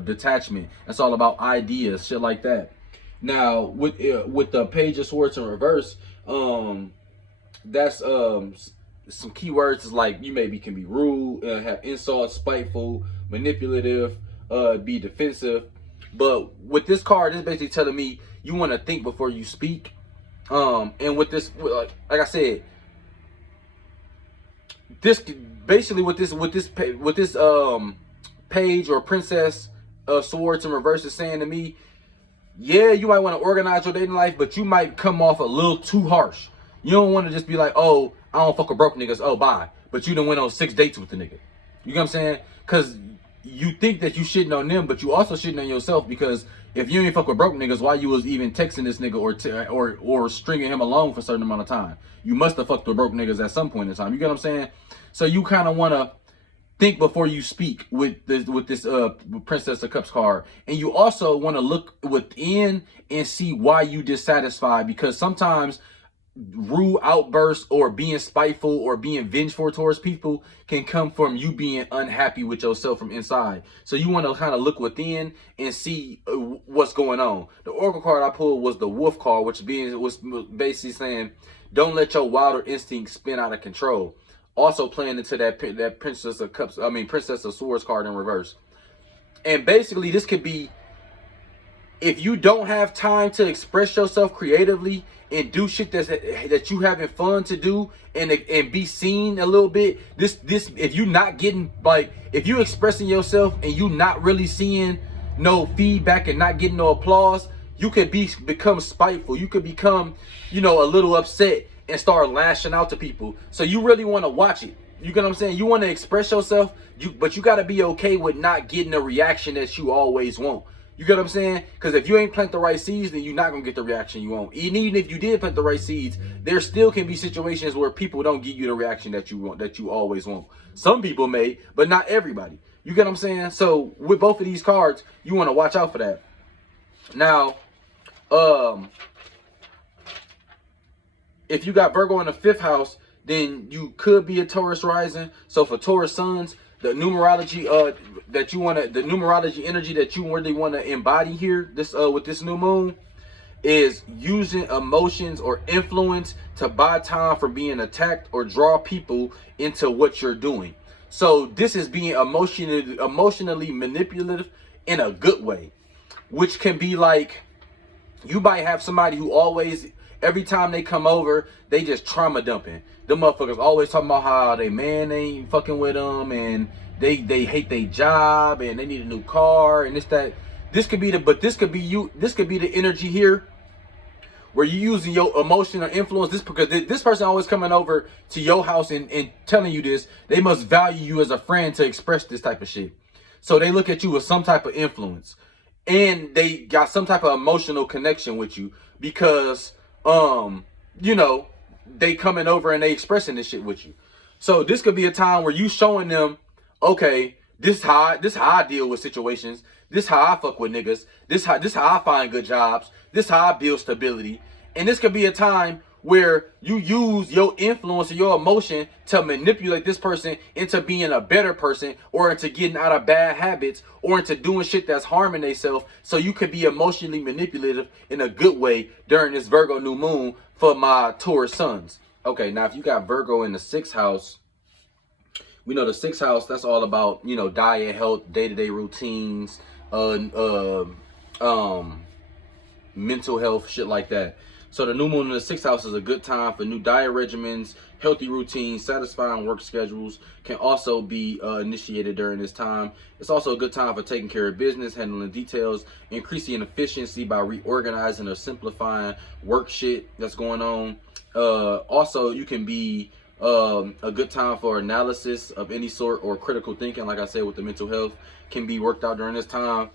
detachment, that's all about ideas, shit like that. Now with the Page of Swords in reverse, that's some keywords is like, you maybe can be rude, have insults, spiteful, manipulative, be defensive. But with this card, it's basically telling me you want to think before you speak. And with this, like I said, this basically with this Page or Princess of Swords in reverse is saying to me, yeah, you might want to organize your dating life, but you might come off a little too harsh. You don't want to just be like, oh, I don't fuck with broke niggas, oh, bye. But you done went on 6 dates with the nigga. You know what I'm saying? Because you think that you shitting on them, but you also shitting on yourself, because if you ain't fuck with broke niggas, why you was even texting this nigga or stringing him along for a certain amount of time? You must have fucked with broke niggas at some point in time. You get what I'm saying? So you kind of want to think before you speak with this Princess of Cups card. And you also want to look within and see why you dissatisfied, because sometimes rude outbursts or being spiteful or being vengeful towards people can come from you being unhappy with yourself from inside. So you want to kind of look within and see what's going on. The Oracle card I pulled was the Wolf card, which was basically saying, don't let your wilder instincts spin out of control. Also playing into that Princess of Cups, Princess of Swords card in reverse. And basically this could be if you don't have time to express yourself creatively and do shit that you having fun to do and be seen a little bit, this if you not getting, like, if you expressing yourself and you not really seeing no feedback and not getting no applause, you could become spiteful. You could become, you know, a little upset and start lashing out to people. So you really want to watch it. You get what I'm saying? You want to express yourself, but you got to be okay with not getting the reaction that you always want. You get what I'm saying? Because if you ain't plant the right seeds, then you're not going to get the reaction you want. And even if you did plant the right seeds, there still can be situations where people don't give you the reaction that you want, that you always want. Some people may, but not everybody. You get what I'm saying? So with both of these cards, you want to watch out for that. Now, if you got Virgo in the 5th house, then you could be a Taurus rising. So for Taurus suns, the numerology the numerology energy that you really want to embody here, this with this new moon, is using emotions or influence to buy time from being attacked or draw people into what you're doing. So this is being emotionally manipulative in a good way, which can be like, you might have somebody who always, every time they come over, they just trauma dumping. Them motherfuckers always talking about how they man ain't fucking with them, and they hate their job, and they need a new car, and this could be the energy here where you using your emotional influence. This person always coming over to your house and telling you this, they must value you as a friend to express this type of shit. So they look at you with some type of influence, and they got some type of emotional connection with you because you know, they coming over and they expressing this shit with you. So this could be a time where you showing them, okay, this how I deal with situations. This how I fuck with niggas. This how I find good jobs. This how I build stability. And this could be a time where you use your influence or your emotion to manipulate this person into being a better person, or into getting out of bad habits, or into doing shit that's harming themselves. So you could be emotionally manipulative in a good way during this Virgo new moon for my Taurus sons. Okay, now if you got Virgo in the 6th house, we know the 6th house, that's all about, you know, diet, health, day-to-day routines, mental health, shit like that. So the new moon in the 6th house is a good time for new diet regimens, healthy routines, satisfying work schedules can also be initiated during this time. It's also a good time for taking care of business, handling details, increasing efficiency by reorganizing or simplifying work shit that's going on. Also, you can be a good time for analysis of any sort, or critical thinking, like I said, with the mental health, can be worked out during this time.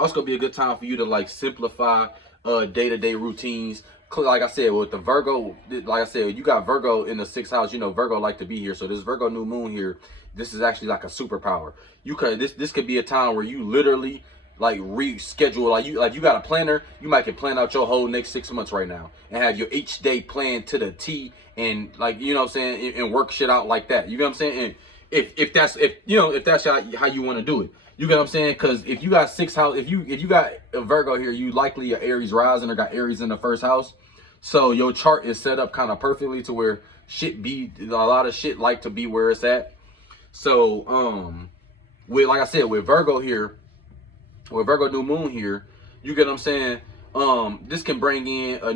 Also gonna be a good time for you to like simplify day-to-day routines. Like I said, with the Virgo, like I said, you got Virgo in the 6th house. You know, Virgo like to be here. So this Virgo new moon here, this is actually like a superpower. You could this could be a time where you literally like reschedule, like you got a planner. You might can plan out your whole next 6 months right now and have your each day planned to the T, and like, you know what I'm saying, and work shit out like that. You know what I'm saying? And if that's how you want to do it. You get what I'm saying? Because if you got 6th house, if you got a Virgo here, you likely a Aries rising or got Aries in the 1st house. So your chart is set up kind of perfectly to where a lot of shit like to be where it's at. So with, like I said, with Virgo here, with Virgo new moon here, you get what I'm saying? This can bring in a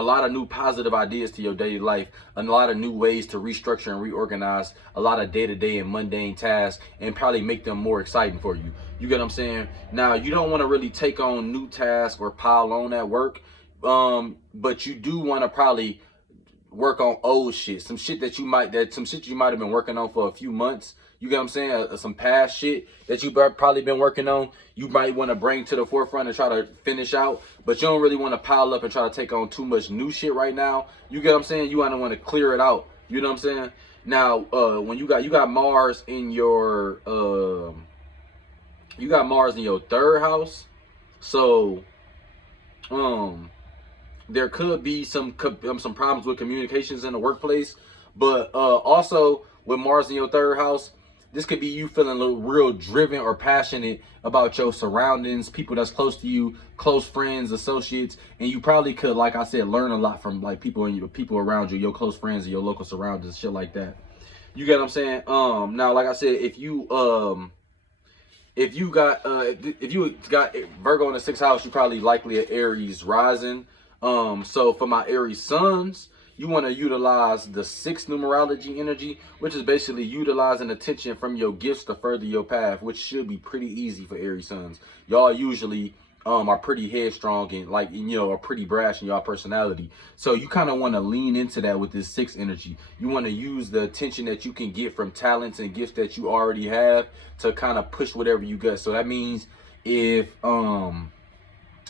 lot of new positive ideas to your daily life, and a lot of new ways to restructure and reorganize a lot of day-to-day and mundane tasks, and probably make them more exciting for you. You get what I'm saying? Now, you don't want to really take on new tasks or pile on that work, but you do want to probably work on old shit, some shit you might have been working on for a few months. You get what I'm saying? Some past shit that you probably been working on, you might want to bring to the forefront and try to finish out, but you don't really want to pile up and try to take on too much new shit right now. You get what I'm saying? You want to clear it out. You know what I'm saying? Now, when you got Mars in your 3rd house, so there could be some problems with communications in the workplace, but also with Mars in your 3rd house, this could be you feeling a little real driven or passionate about your surroundings, people that's close to you, close friends, associates, and you probably could, like I said, learn a lot from like people around you, your close friends and your local surroundings, shit like that. You get what I'm saying? Now, like I said, if you if you got Virgo in the sixth house, you probably likely an Aries rising. So for my Aries sons, you want to utilize the sixth numerology energy, which is basically utilizing attention from your gifts to further your path, which should be pretty easy for Aries sons. Y'all usually are pretty headstrong and are pretty brash in y'all personality. So you kind of want to lean into that with this sixth energy. You want to use the attention that you can get from talents and gifts that you already have to kind of push whatever you got. So that means if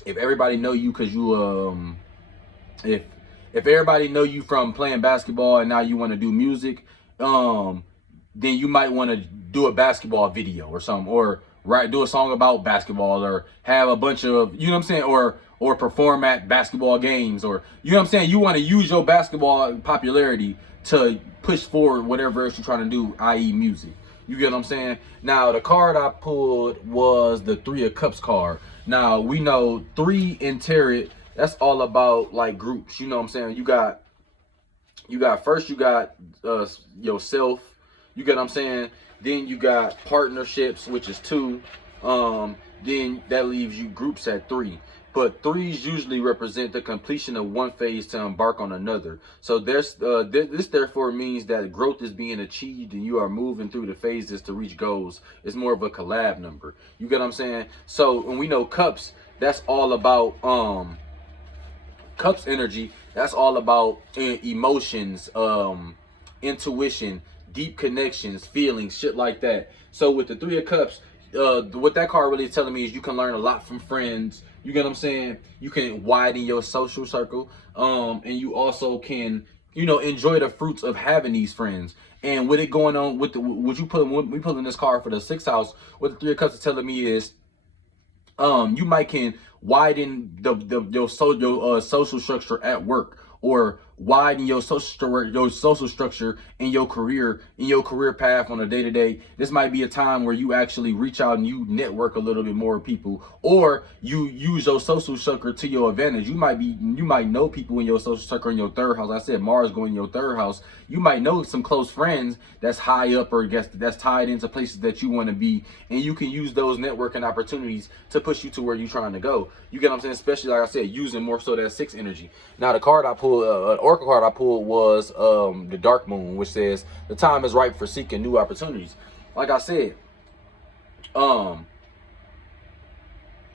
everybody know you because you if everybody know you from playing basketball and now you want to do music, then you might want to do a basketball video or something, or do a song about basketball, or have a bunch of, you know what I'm saying, or perform at basketball games, or, you know what I'm saying, you want to use your basketball popularity to push forward whatever else you're trying to do, i.e. music. You get what I'm saying? Now, the card I pulled was the Three of Cups card. Now, we know 3 in tarot, that's all about like groups. You know what I'm saying? You got first, you got yourself. You get what I'm saying? Then you got partnerships, which is 2. Then that leaves you groups at 3. But 3s usually represent the completion of one phase to embark on another. So this therefore means that growth is being achieved and you are moving through the phases to reach goals. It's more of a collab number. You get what I'm saying? So when we know cups, that's all about cups energy. That's all about emotions, intuition, deep connections, feelings, shit like that. So with the 3 of Cups, what that card really is telling me is you can learn a lot from friends. You get what I'm saying? You can widen your social circle, and you also can, enjoy the fruits of having these friends. And with it going on with when we pulling this card for the 6th house, what the 3 of Cups is telling me is, you might can widen your social structure at work, or widen your social structure in your career path on a day-to-day. This might be a time where you actually reach out and you network a little bit more with people, or you use your social circle to your advantage. You might know people in your social circle in your 3rd house. I said Mars going in your 3rd house. You might know some close friends that's high up, or that's tied into places that you want to be, and you can use those networking opportunities to push you to where you're trying to go. You get what I'm saying? Especially, like I said, using more so that 6 energy. Now, the card I pulled, an oracle card I pulled, was the Dark Moon, which says the time is ripe for seeking new opportunities. Like I said,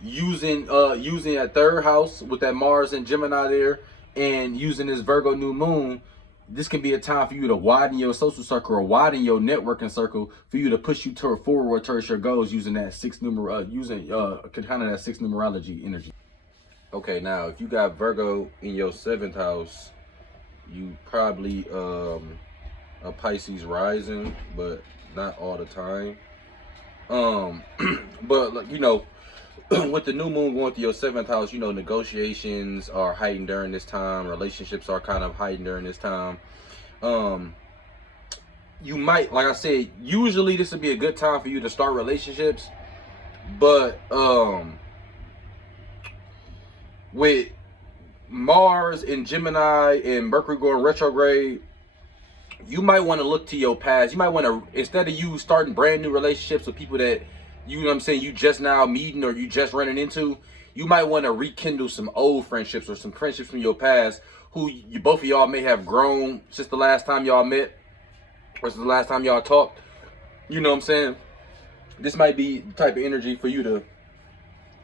using that 3rd house with that Mars and Gemini there, and using this Virgo new moon, this can be a time for you to widen your social circle, or widen your networking circle, for you to push you forward towards your goals, using that 6 kind of that 6 numerology energy. Okay, now if you got Virgo in your 7th house, you probably a Pisces rising, but not all the time. But with the new moon going through your 7th house, negotiations are heightened during this time. Relationships are kind of heightened during this time. You might, like I said, usually this would be a good time for you to start relationships, but with Mars and Gemini and Mercury going retrograde, you might want to look to your past. You might want to, instead of you starting brand new relationships with people that, you know what I'm saying, you just now meeting or you just running into, you might want to rekindle some old friendships, or some friendships from your past who both of y'all may have grown since the last time y'all met, or since the last time y'all talked. You know what I'm saying? This might be the type of energy for you to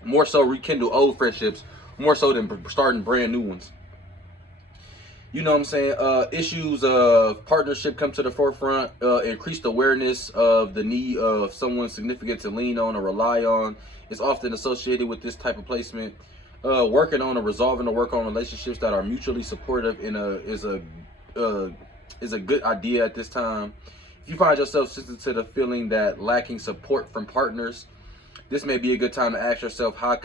more so rekindle old friendships, more so than starting brand new ones. You know what I'm saying? Issues of partnership come to the forefront. Increased awareness of the need of someone significant to lean on or rely on is often associated with this type of placement. Working on or resolving to work on relationships that are mutually supportive is a good idea at this time. If you find yourself sensitive to the feeling that lacking support from partners, this may be a good time to ask yourself how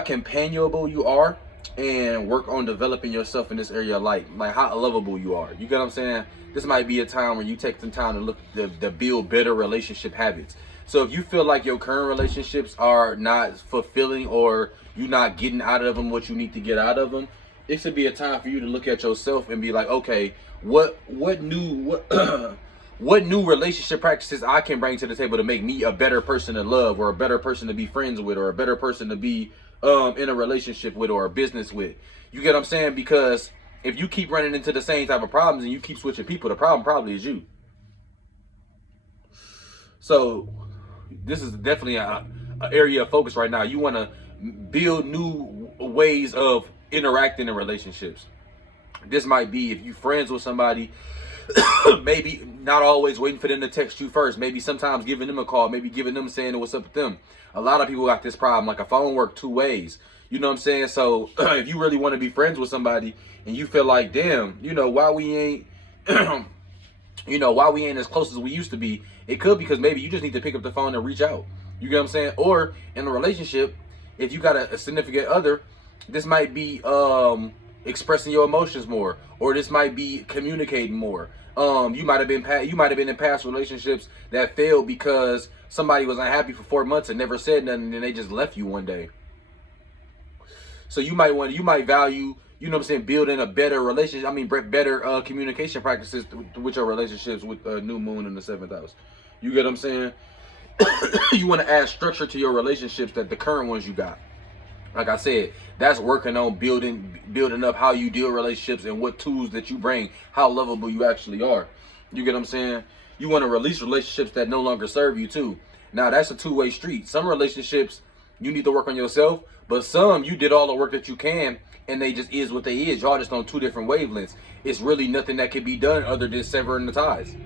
companionable you are, and work on developing yourself in this area, like how lovable you are. You get what I'm saying? This might be a time where you take some time to look to build better relationship habits. So if you feel like your current relationships are not fulfilling, or you're not getting out of them what you need to get out of them, it should be a time for you to look at yourself and be like, okay, what what new relationship practices I can bring to the table to make me a better person to love, or a better person to be friends with, or a better person to be in a relationship with, or a business with. You get what I'm saying? Because if you keep running into the same type of problems and you keep switching people, the problem probably is you. So this is definitely a area of focus right now. You want to build new ways of interacting in relationships. This might be if you friends with somebody, maybe not always waiting for them to text you first. Maybe sometimes giving them a call, maybe giving them saying what's up with them. A lot of people got this problem. Like a phone work two ways. You know what I'm saying? So if you really want to be friends with somebody and you feel like, damn, why we ain't, why we ain't as close as we used to be, it could because maybe you just need to pick up the phone and reach out. You get what I'm saying? Or in a relationship, if you got a significant other, this might be expressing your emotions more, or this might be communicating more. You might have been in past relationships that failed because somebody was unhappy for 4 months and never said nothing, and they just left you one day. So you might value, building a better relationship. I mean, better communication practices with your relationships with new moon in the 7th house. You get what I'm saying? You want to add structure to your relationships that the current ones you got. Like I said, that's working on building up how you deal with relationships and what tools that you bring, how lovable you actually are. You get what I'm saying? You want to release relationships that no longer serve you too. Now that's a two-way street. Some relationships you need to work on yourself, but some you did all the work that you can and they just is what they is. Y'all just on two different wavelengths. It's really nothing that can be done other than severing the ties.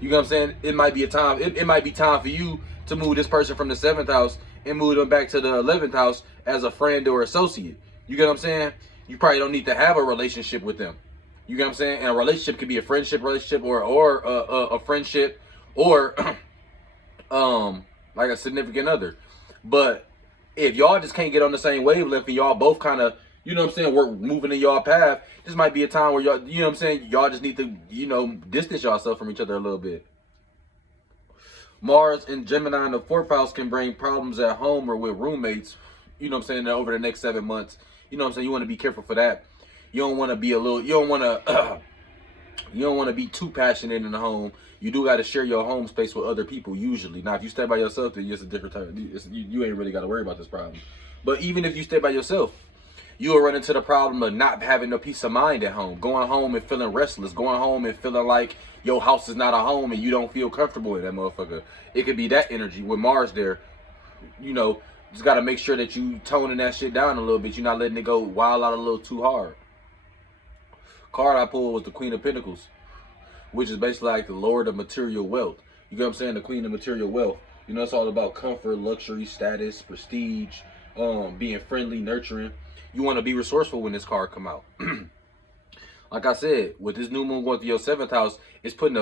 You know what I'm saying? It might be it might be time for you to move this person from the 7th house and move them back to the 11th house as a friend or associate. You get what I'm saying? You probably don't need to have a relationship with them. You get what I'm saying? And a relationship could be a friendship relationship or a friendship or like a significant other. But if y'all just can't get on the same wavelength and y'all both kind of, work moving in y'all path, this might be a time where y'all, y'all just need to, distance yourself from each other a little bit. Mars and Gemini in the 4th house can bring problems at home or with roommates, over the next 7 months. You want to be careful for that. You don't want to be you don't want to be too passionate in the home. You do got to share your home space with other people usually. Now, if you stay by yourself, then it's a different type. You ain't really got to worry about this problem. But even if you stay by yourself, you'll run into the problem of not having no peace of mind at home. Going home and feeling restless. Going home and feeling like your house is not a home and you don't feel comfortable in that motherfucker. It could be that energy with Mars there. Just got to make sure that you toning that shit down a little bit. You're not letting it go wild out a little too hard. Card I pulled was the Queen of Pentacles, which is basically like the Lord of material wealth. You get what I'm saying? The Queen of material wealth. It's all about comfort, luxury, status, prestige, being friendly, nurturing. You want to be resourceful when this card come out. Like I said, with this new moon going through your 7th house, it's putting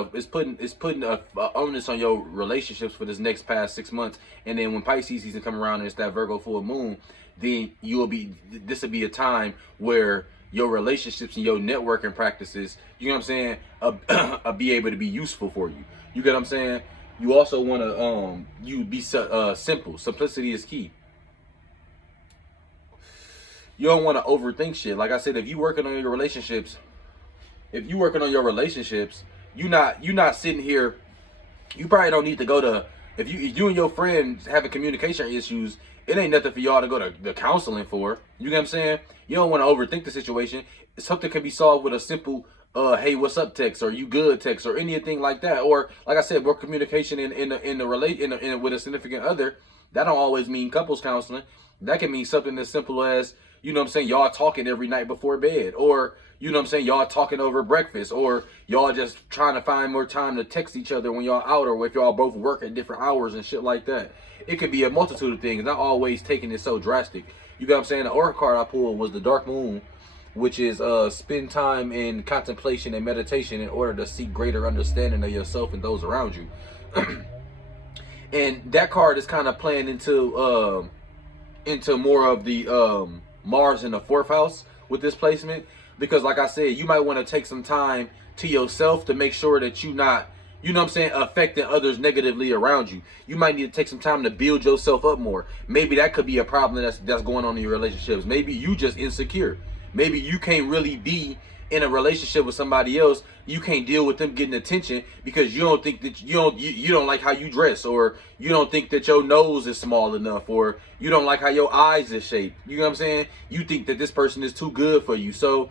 a onus on your relationships for this next past 6 months. And then when Pisces season come around and it's that Virgo full moon, then this will be a time where your relationships and your networking practices, you know what I'm saying, be able to be useful for you. You get what I'm saying? You also want to be simple. Simplicity is key. You don't want to overthink shit. Like I said, if you working on your relationships, you're not sitting here. You probably don't need to go to, if you and your friends having communication issues, it ain't nothing for y'all to go to the counseling for. You get what I'm saying? You don't want to overthink the situation. Something can be solved with a simple hey, what's up text, or you good text, or anything like that. Or like I said, work communication with a significant other. That don't always mean couples counseling. That can mean something as simple as, y'all talking every night before bed, or y'all talking over breakfast, or y'all just trying to find more time to text each other when y'all out, or if y'all both work at different hours and shit like that. It could be a multitude of things, not always taking it so drastic. You got what I'm saying? The oracle card I pulled was the Dark Moon, which is spend time in contemplation and meditation in order to seek greater understanding of yourself and those around you. And that card is kind of playing into more of the Mars in the 4th house with this placement, because like I said, you might want to take some time to yourself to make sure that you're not, affecting others negatively around you. You might need to take some time to build yourself up more. Maybe that could be a problem that's going on in your relationships. Maybe you just insecure. Maybe you can't really be in a relationship with somebody else, you can't deal with them getting attention because you don't think that you don't like how you dress, or you don't think that your nose is small enough, or you don't like how your eyes is shaped. You know what I'm saying? You think that this person is too good for you. So,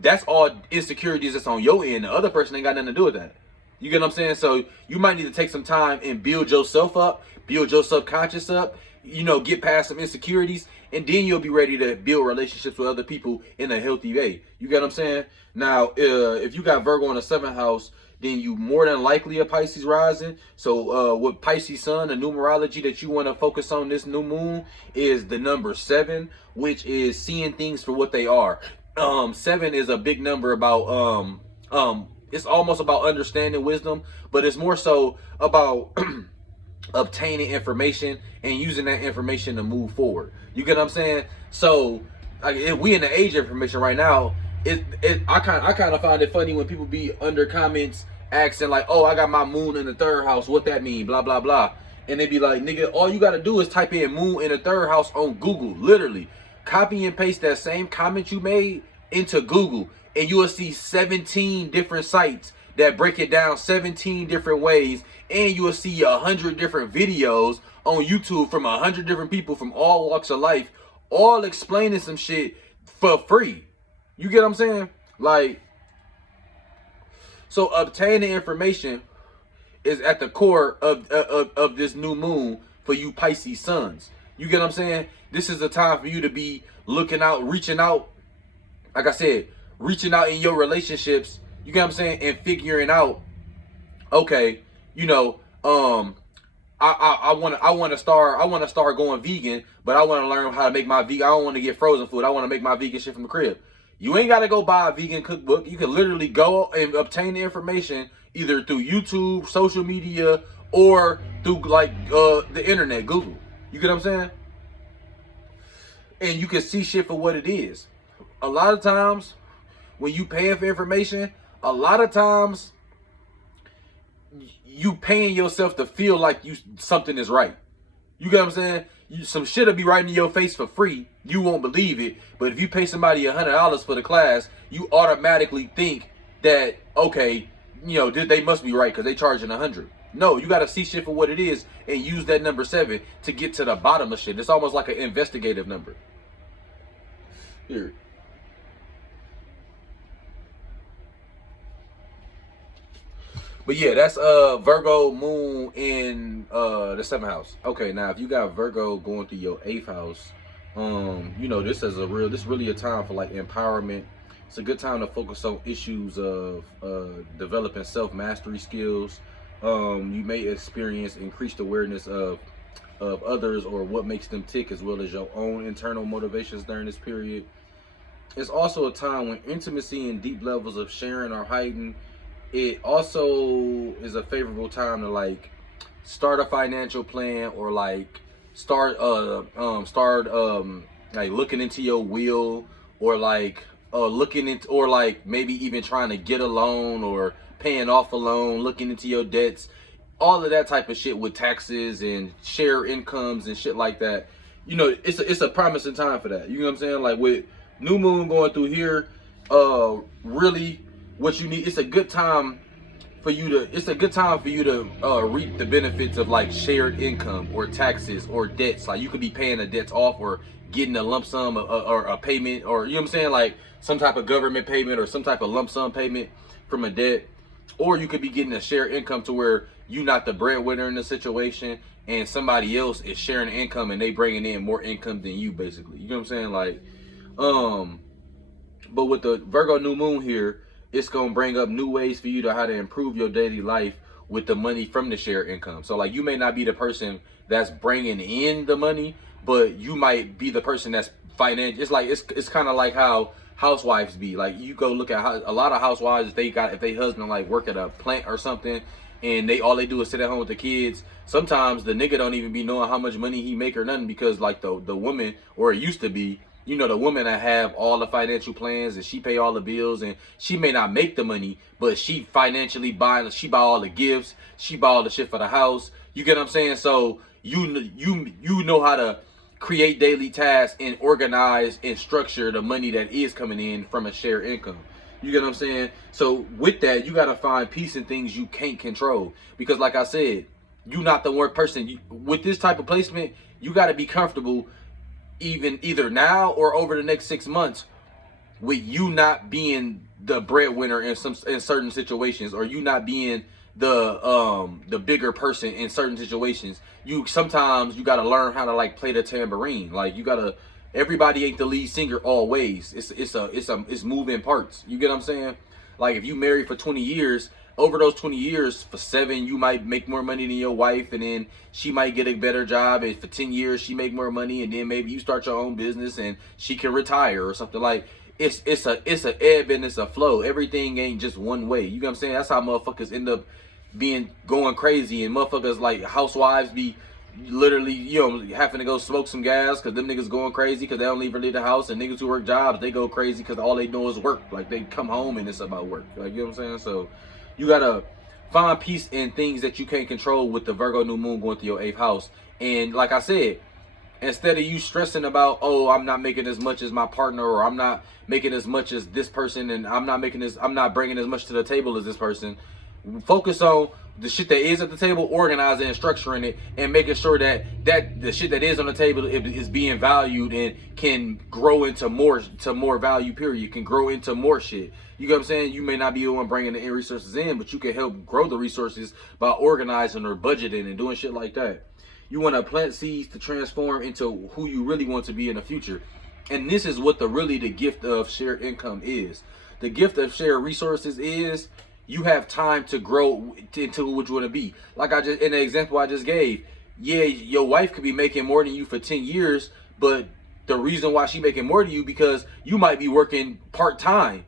that's all insecurities that's on your end. The other person ain't got nothing to do with that. You get what I'm saying? So you might need to take some time and build yourself up, build your subconscious up, get past some insecurities, and then you'll be ready to build relationships with other people in a healthy way. You get what I'm saying? Now, if you got Virgo in the 7th house, then you more than likely a Pisces rising. So with Pisces sun, the numerology that you want to focus on this new moon is the number 7, which is seeing things for what they are. 7 is a big number about it's almost about understanding wisdom, but it's more so about obtaining information and using that information to move forward. You get what I'm saying? So if we in the age of information right now, I kind of find it funny when people be under comments asking like, oh, I got my moon in the 3rd house, what that mean, blah blah blah, and they be like, nigga, all you gotta do is type in moon in the 3rd house on Google. Literally copy and paste that same comment you made into Google, and you will see 17 different sites that break it down 17 different ways, and you will see 100 different videos on YouTube from 100 different people from all walks of life, all explaining some shit for free. You get what I'm saying? Like, so obtaining information is at the core of this new moon for you Pisces sons. You get what I'm saying? This is a time for you to be looking out, reaching out. Like I said, reaching out in your relationships, you get what I'm saying, and figuring out, okay, I want to start going vegan, but I want to learn how to make my vegan. I don't want to get frozen food. I want to make my vegan shit from the crib. You ain't got to go buy a vegan cookbook. You can literally go and obtain the information either through YouTube, social media, or through the internet, Google. You get what I'm saying? And you can see shit for what it is. A lot of times when you paying for information, a lot of times you paying yourself to feel like something is right. You get what I'm saying? Some shit will be right in your face for free. You won't believe it. But if you pay somebody $100 for the class, you automatically think that, okay, they must be right because they charging $100. No, you got to see shit for what it is and use that number 7 to get to the bottom of shit. It's almost like an investigative number. Here. But yeah, that's Virgo moon in the 7th house. Okay, now if you got Virgo going through your 8th house, this is really a time for like empowerment. It's a good time to focus on issues of developing self-mastery skills. You may experience increased awareness of others or what makes them tick, as well as your own internal motivations during this period. It's also a time when intimacy and deep levels of sharing are heightened. It also is a favorable time to like start a financial plan, or like start like looking into your will, or like looking into, or like maybe even trying to get a loan or paying off a loan, looking into your debts, all of that type of shit with taxes and share incomes and shit like that. It's a promising time for that. You know what I'm saying? Like with new moon going through here, really what you need, it's a good time for you to reap the benefits of like shared income or taxes or debts. Like you could be paying the debts off or getting a lump sum or a payment, or you know what I'm saying, like some type of government payment or some type of lump sum payment from a debt. Or you could be getting a shared income to where you're not the breadwinner in the situation and somebody else is sharing the income and they bringing in more income than you, basically. You know what I'm saying? Like, but with the Virgo new moon here, it's going to bring up new ways for you to how to improve your daily life with the money from the shared income. So like you may not be the person that's bringing in the money, but you might be the person that's financial. It's like, it's kind of like how housewives be. Like you go look at how a lot of housewives, if they husband like work at a plant or something, and all they do is sit at home with the kids, sometimes the nigga don't even be knowing how much money he make or nothing, because like the woman, or it used to be, the woman that have all the financial plans and she pay all the bills, and she may not make the money, but she financially buy all the gifts, she buy all the shit for the house. You get what I'm saying? So you know how to create daily tasks and organize and structure the money that is coming in from a shared income. You get what I'm saying? So with that, you got to find peace in things you can't control. Because like I said, you're not the one person. With this type of placement, you got to be comfortable even either now or over the next 6 months with you not being the breadwinner in certain situations, or you not being the bigger person in certain situations. Sometimes you got to learn how to like play the tambourine. Like you got to, everybody ain't the lead singer always. It's moving parts. You get what I'm saying? Like if you married for 20 years, over those 20 years, for 7 you might make more money than your wife, and then she might get a better job, and for 10 years she make more money, and then maybe you start your own business and she can retire or something. Like it's a ebb and it's a flow. Everything ain't just one way. You know what I'm saying? That's how motherfuckers end up going crazy, and motherfuckers like housewives be literally, you know, having to go smoke some gas because them niggas going crazy because they don't even leave the house, and niggas who work jobs, they go crazy because all they do is work. Like they come home and it's about work. Like, you know what I'm saying? So you gotta find peace in things that you can't control with the Virgo new moon going through your 8th house. And like I said, instead of you stressing about, oh, I'm not making as much as my partner, or I'm not making as much as this person, and I'm not bringing as much to the table as this person, focus on the shit that is at the table, organizing and structuring it, and making sure that the shit that is on the table is being valued and can grow into more value, period. Can grow into more shit. You know what I'm saying? You may not be the one bringing the resources in, but you can help grow the resources by organizing or budgeting and doing shit like that. You want to plant seeds to transform into who you really want to be in the future. And this is what the gift of shared income is. The gift of shared resources is you have time to grow into what you want to be. Like in the example I just gave, yeah, your wife could be making more than you for 10 years, but the reason why she making more than you because you might be working part-time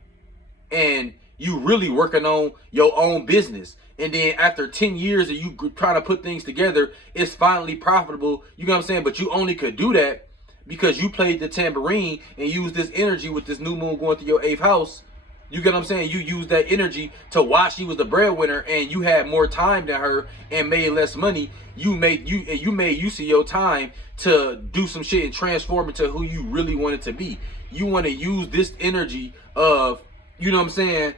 and you really working on your own business. And then after 10 years of you trying to put things together, it's finally profitable. You know what I'm saying? But you only could do that because you played the tambourine and used this energy with this new moon going through your 8th house. You get what I'm saying? You used that energy to while she was the breadwinner and you had more time than her and made less money. You made use of your time to do some shit and transform into who you really wanted to be. You want to use this energy of, you know what I'm saying,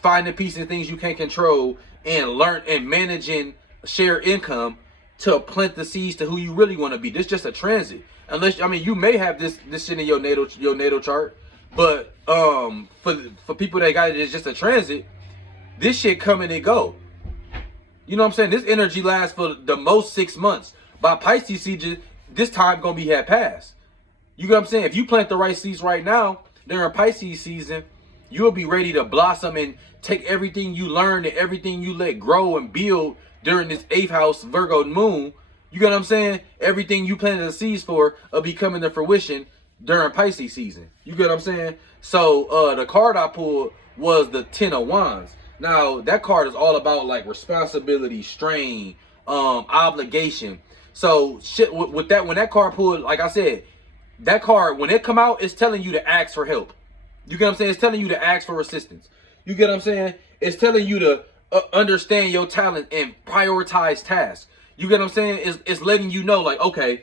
finding peace in things you can't control and learn and managing shared income to plant the seeds to who you really want to be. This is just a transit. Unless, I mean, you may have this shit in your natal chart, but for people that got it, it's just a transit. This shit come and it go. You know what I'm saying? This energy lasts for the most 6 months. By Pisces season, this time gonna be had passed. You know what I'm saying? If you plant the right seeds right now during Pisces season, you'll be ready to blossom and take everything you learned and everything you let grow and build during this 8th house Virgo moon. You get what I'm saying? Everything you planted the seeds for will be coming to fruition during Pisces season. You get what I'm saying? So the card I pulled was the 10 of Wands. Now that card is all about like responsibility, strain, obligation. So shit with that, when that card pulled, like I said, that card, when it come out, it's telling you to ask for help. You get what I'm saying? It's telling you to ask for assistance. You get what I'm saying? It's telling you to understand your talent and prioritize tasks. You get what I'm saying? It's letting you know, like, okay,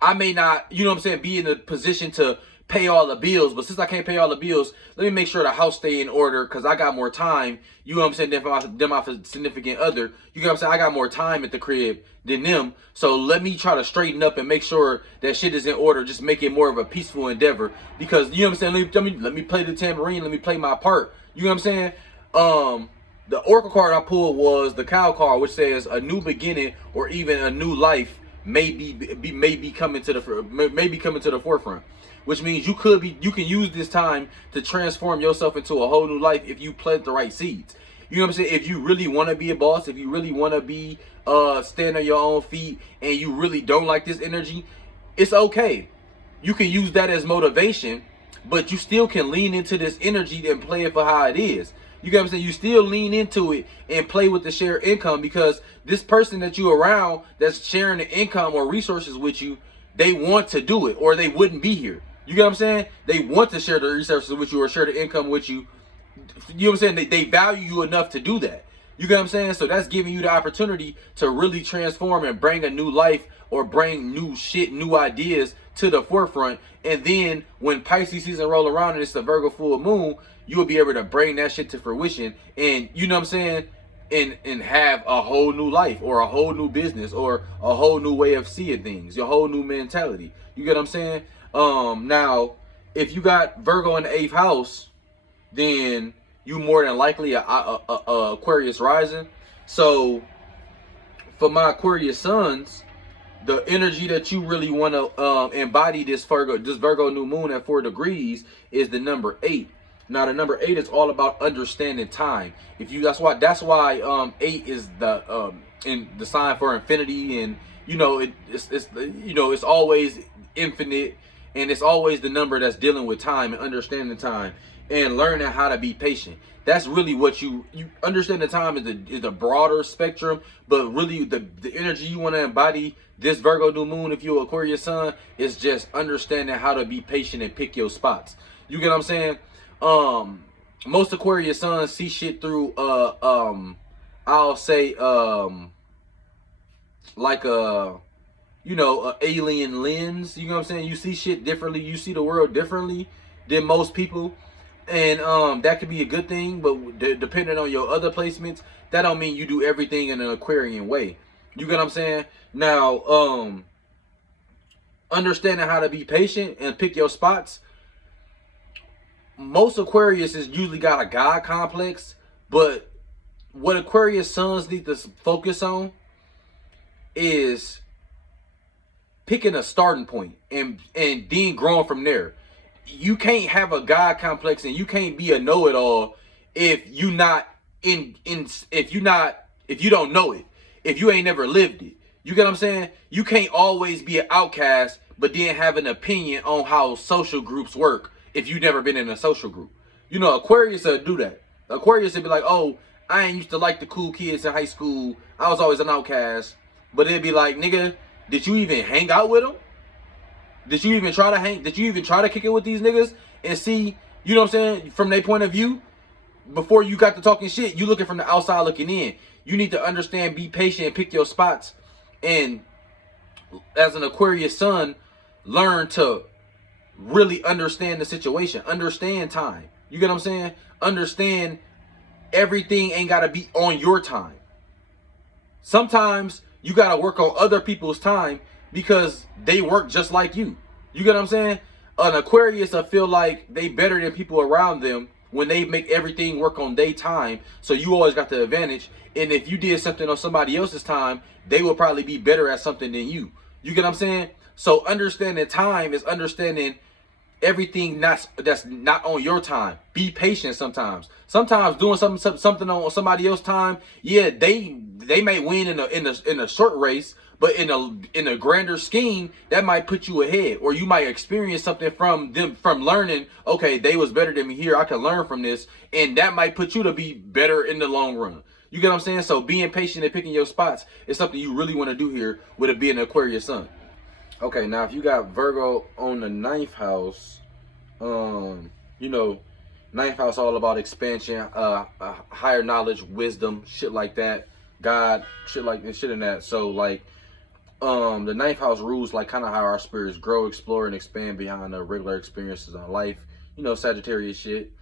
I may not, you know what I'm saying, be in a position to pay all the bills, but since I can't pay all the bills, let me make sure the house stay in order because I got more time, you know what I'm saying, than my significant other. You know what I'm saying? I got more time at the crib than them, so let me try to straighten up and make sure that shit is in order, just make it more of a peaceful endeavor because, you know what I'm saying, let me play the tambourine, let me play my part. You know what I'm saying? The oracle card I pulled was the cow card, which says a new beginning or even a new life may be coming to the forefront, which means you can use this time to transform yourself into a whole new life if you plant the right seeds. You know what I'm saying? If you really want to be a boss, if you really want to be stand on your own feet, and you really don't like this energy, it's okay. You can use that as motivation, but you still can lean into this energy and play it for how it is. You get what I'm saying? You still lean into it and play with the shared income because this person that you around that's sharing the income or resources with you, they want to do it or they wouldn't be here. You get what I'm saying? They want to share the resources with you or share the income with you. You know what I'm saying? They value you enough to do that. You get what I'm saying? So that's giving you the opportunity to really transform and bring a new life or bring new shit, new ideas to the forefront. And then when Pisces season roll around and it's the Virgo full moon, you'll be able to bring that shit to fruition. And you know what I'm saying? And have a whole new life, or a whole new business, or a whole new way of seeing things, your whole new mentality. You get what I'm saying? Now, if you got Virgo in the 8th house, then you more than likely a Aquarius rising. So for my Aquarius sons, the energy that you really want to embody this Virgo new moon at 4 degrees is the number 8. Now the number 8 is all about understanding time. That's why 8 is the in the sign for infinity, and it's always infinite, and it's always the number that's dealing with time and understanding time and learning how to be patient. That's really what you understand. The time is the broader spectrum, but really the energy you want to embody this Virgo new moon, if you're Aquarius sun, is just understanding how to be patient and pick your spots. You get what I'm saying? Most Aquarius suns see shit through I'll say like a alien lens. You know what I'm saying? You see shit differently. You see the world differently than most people. And that could be a good thing, but depending on your other placements, that don't mean you do everything in an Aquarian way. You get what I'm saying? Now, understanding how to be patient and pick your spots. Most Aquarius is usually got a God complex, but what Aquarius sons need to focus on is picking a starting point and then growing from there. You can't have a God complex and you can't be a know-it-all if you don't know it, if you ain't never lived it. You get what I'm saying? You can't always be an outcast but then have an opinion on how social groups work if you never been in a social group. Aquarius will do that. Aquarius will be like, oh, I ain't used to like the cool kids in high school. I was always an outcast. But it'd be like, nigga, did you even hang out with them? Did you even try to kick it with these niggas and see, you know what I'm saying, from their point of view? Before you got to talking shit, you looking from the outside looking in. You need to understand, be patient, and pick your spots. And as an Aquarius sun, learn to really understand the situation. Understand time. You get what I'm saying? Understand everything ain't got to be on your time. Sometimes you got to work on other people's time because they work just like you. You get what I'm saying? An Aquarius, I feel like they better than people around them when they make everything work on their time. So you always got the advantage. And if you did something on somebody else's time, they will probably be better at something than you. You get what I'm saying? So understanding time is understanding everything that's not on your time. Be patient sometimes. Sometimes doing something on somebody else's time, yeah, they may win in a short race, but in a grander scheme, that might put you ahead, or you might experience something from them, from learning, okay, they was better than me here, I can learn from this, and that might put you to be better in the long run. You get what I'm saying? So being patient and picking your spots is something you really want to do here with it being an Aquarius sun. Okay, now if you got Virgo on the 9th house, 9th house all about expansion, higher knowledge, wisdom, shit like that, God, shit in that. So like, the 9th house rules like kind of how our spirits grow, explore, and expand beyond the regular experiences in life. Sagittarius shit,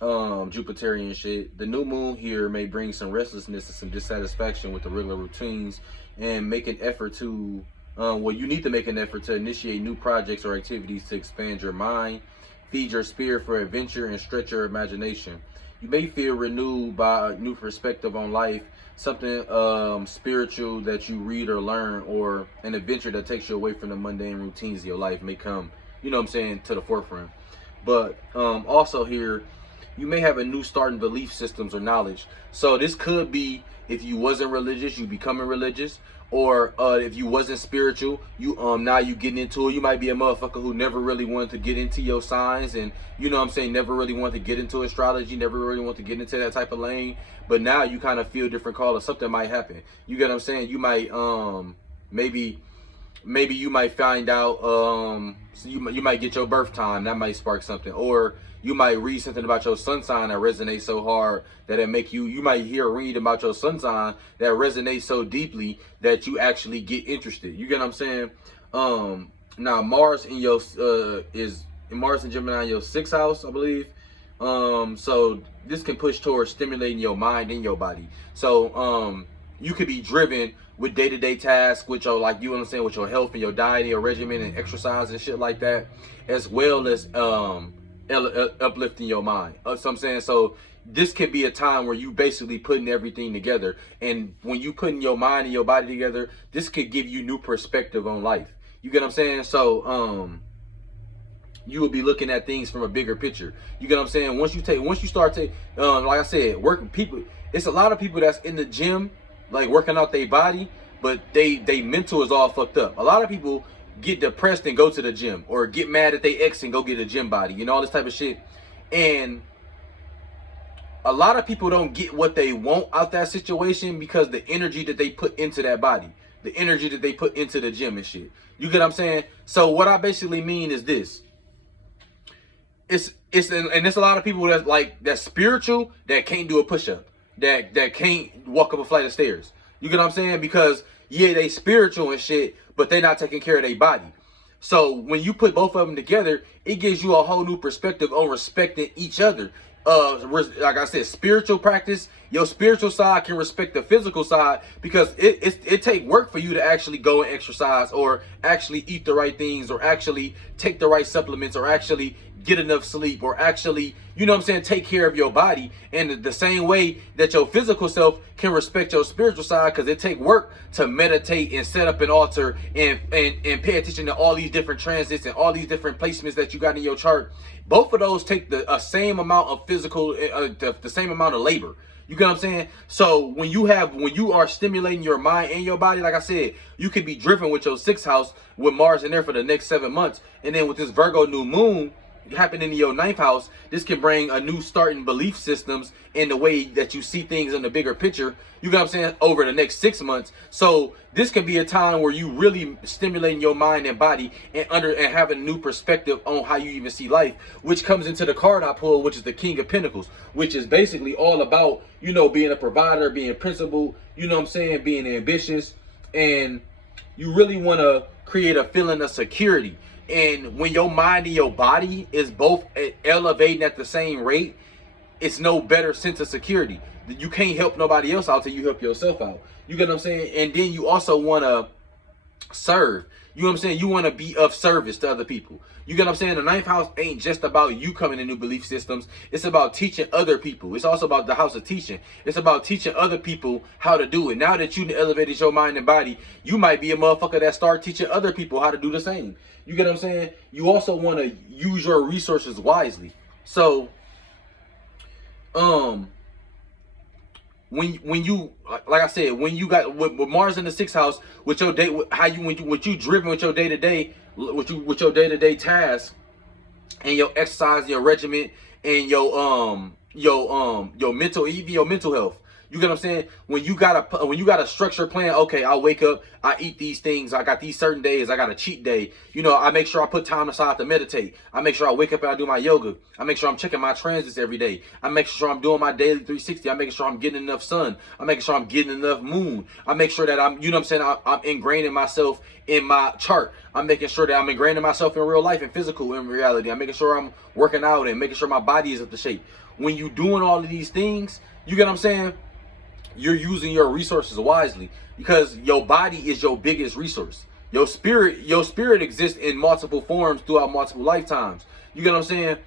Jupiterian shit. The new moon here may bring some restlessness and some dissatisfaction with the regular routines, and make an effort to, you need to make an effort to initiate new projects or activities to expand your mind, feed your spirit for adventure, and stretch your imagination. You may feel renewed by a new perspective on life, something spiritual that you read or learn, or an adventure that takes you away from the mundane routines of your life may come, to the forefront. But also here, you may have a new start in belief systems or knowledge. So this could be, if you wasn't religious, you becoming religious, or if you wasn't spiritual, you now you getting into it. You might be a motherfucker who never really wanted to get into your signs, and never really wanted to get into astrology, never really wanted to get into that type of lane, but now you kind of feel different call, or something might happen. You get what I'm saying? You might maybe you might find out, so you might get your birth time, that might spark something, or You might read something about your sun sign that resonates so hard that it make you might hear a read about your sun sign that resonates so deeply that you actually get interested. You get what I'm saying? Now Mars in your is Mars and Gemini in your 6th house, I believe. So this can push towards stimulating your mind and your body. So you could be driven with day-to-day tasks, with your, like, you understand, with your health and your diet and your regimen and exercise and shit like that, as well as uplifting your mind. So I'm saying, so this could be a time where you basically putting everything together, and when you putting your mind and your body together, this could give you new perspective on life. You get what I'm saying? So you will be looking at things from a bigger picture. You get what I'm saying? Once you start to like I said, working people, it's a lot of people that's in the gym, like working out their body, but they mental is all fucked up. A lot of people get depressed and go to the gym, or get mad at their ex and go get a gym body, you know, all this type of shit. And a lot of people don't get what they want out that situation because the energy that they put into that body, the energy that they put into the gym and shit. You get what I'm saying? So what I basically mean is this. It's a lot of people that's spiritual that can't do a push-up, that can't walk up a flight of stairs. You get what I'm saying? Because yeah, they spiritual and shit, but they not taking care of their body. So when you put both of them together, it gives you a whole new perspective on respecting each other. Like I said, spiritual practice, your spiritual side can respect the physical side, because it take work for you to actually go and exercise, or actually eat the right things, or actually take the right supplements, or actually get enough sleep, or actually, you know what I'm saying, take care of your body. And the same way that your physical self can respect your spiritual side, because it take work to meditate and set up an altar and pay attention to all these different transits and all these different placements that you got in your chart. Both of those take the same amount of physical, the same amount of labor. You get what I'm saying? So when you are stimulating your mind and your body, like I said, you could be driven with your 6th house with Mars in there for the next 7 months. And then with this Virgo new moon happening in your 9th house, this can bring a new start in belief systems in the way that you see things in the bigger picture. You get what I'm saying? Over the next 6 months. So this can be a time where you really stimulating your mind and body, and having a new perspective on how you even see life, which comes into the card I pulled, which is the King of Pentacles, which is basically all about, you know, being a provider, being principled, you know what I'm saying, being ambitious, and you really want to create a feeling of security. And when your mind and your body is both elevating at the same rate, it's no better sense of security. You can't help nobody else out till you help yourself out. You get what I'm saying? And then you also want to serve. You know what I'm saying? You want to be of service to other people. You get what I'm saying? The 9th house ain't just about you coming to new belief systems. It's about teaching other people. It's also about the house of teaching. It's about teaching other people how to do it. Now that you elevated your mind and body, you might be a motherfucker that start teaching other people how to do the same. You get what I'm saying? You also want to use your resources wisely. So, when you, like I said, when you got with Mars in the 6th house, with your day, what you driven with your day-to-day, with your day-to-day tasks, and your exercise, your regimen, and your mental, even your mental health. You get what I'm saying? When you got a structured plan, okay, I wake up, I eat these things, I got these certain days, I got a cheat day. You know, I make sure I put time aside to meditate. I make sure I wake up and I do my yoga. I make sure I'm checking my transits every day. I make sure I'm doing my daily 360. I make sure I'm getting enough sun. I make sure I'm getting enough moon. I make sure that I'm, you know what I'm saying, I'm ingraining myself in my chart. I'm making sure that I'm ingraining myself in real life and physical in reality. I'm making sure I'm working out and making sure my body is up to shape. When you doing all of these things, you get what I'm saying? You're using your resources wisely, because your body is your biggest resource. Your spirit exists in multiple forms throughout multiple lifetimes. You get what I'm saying?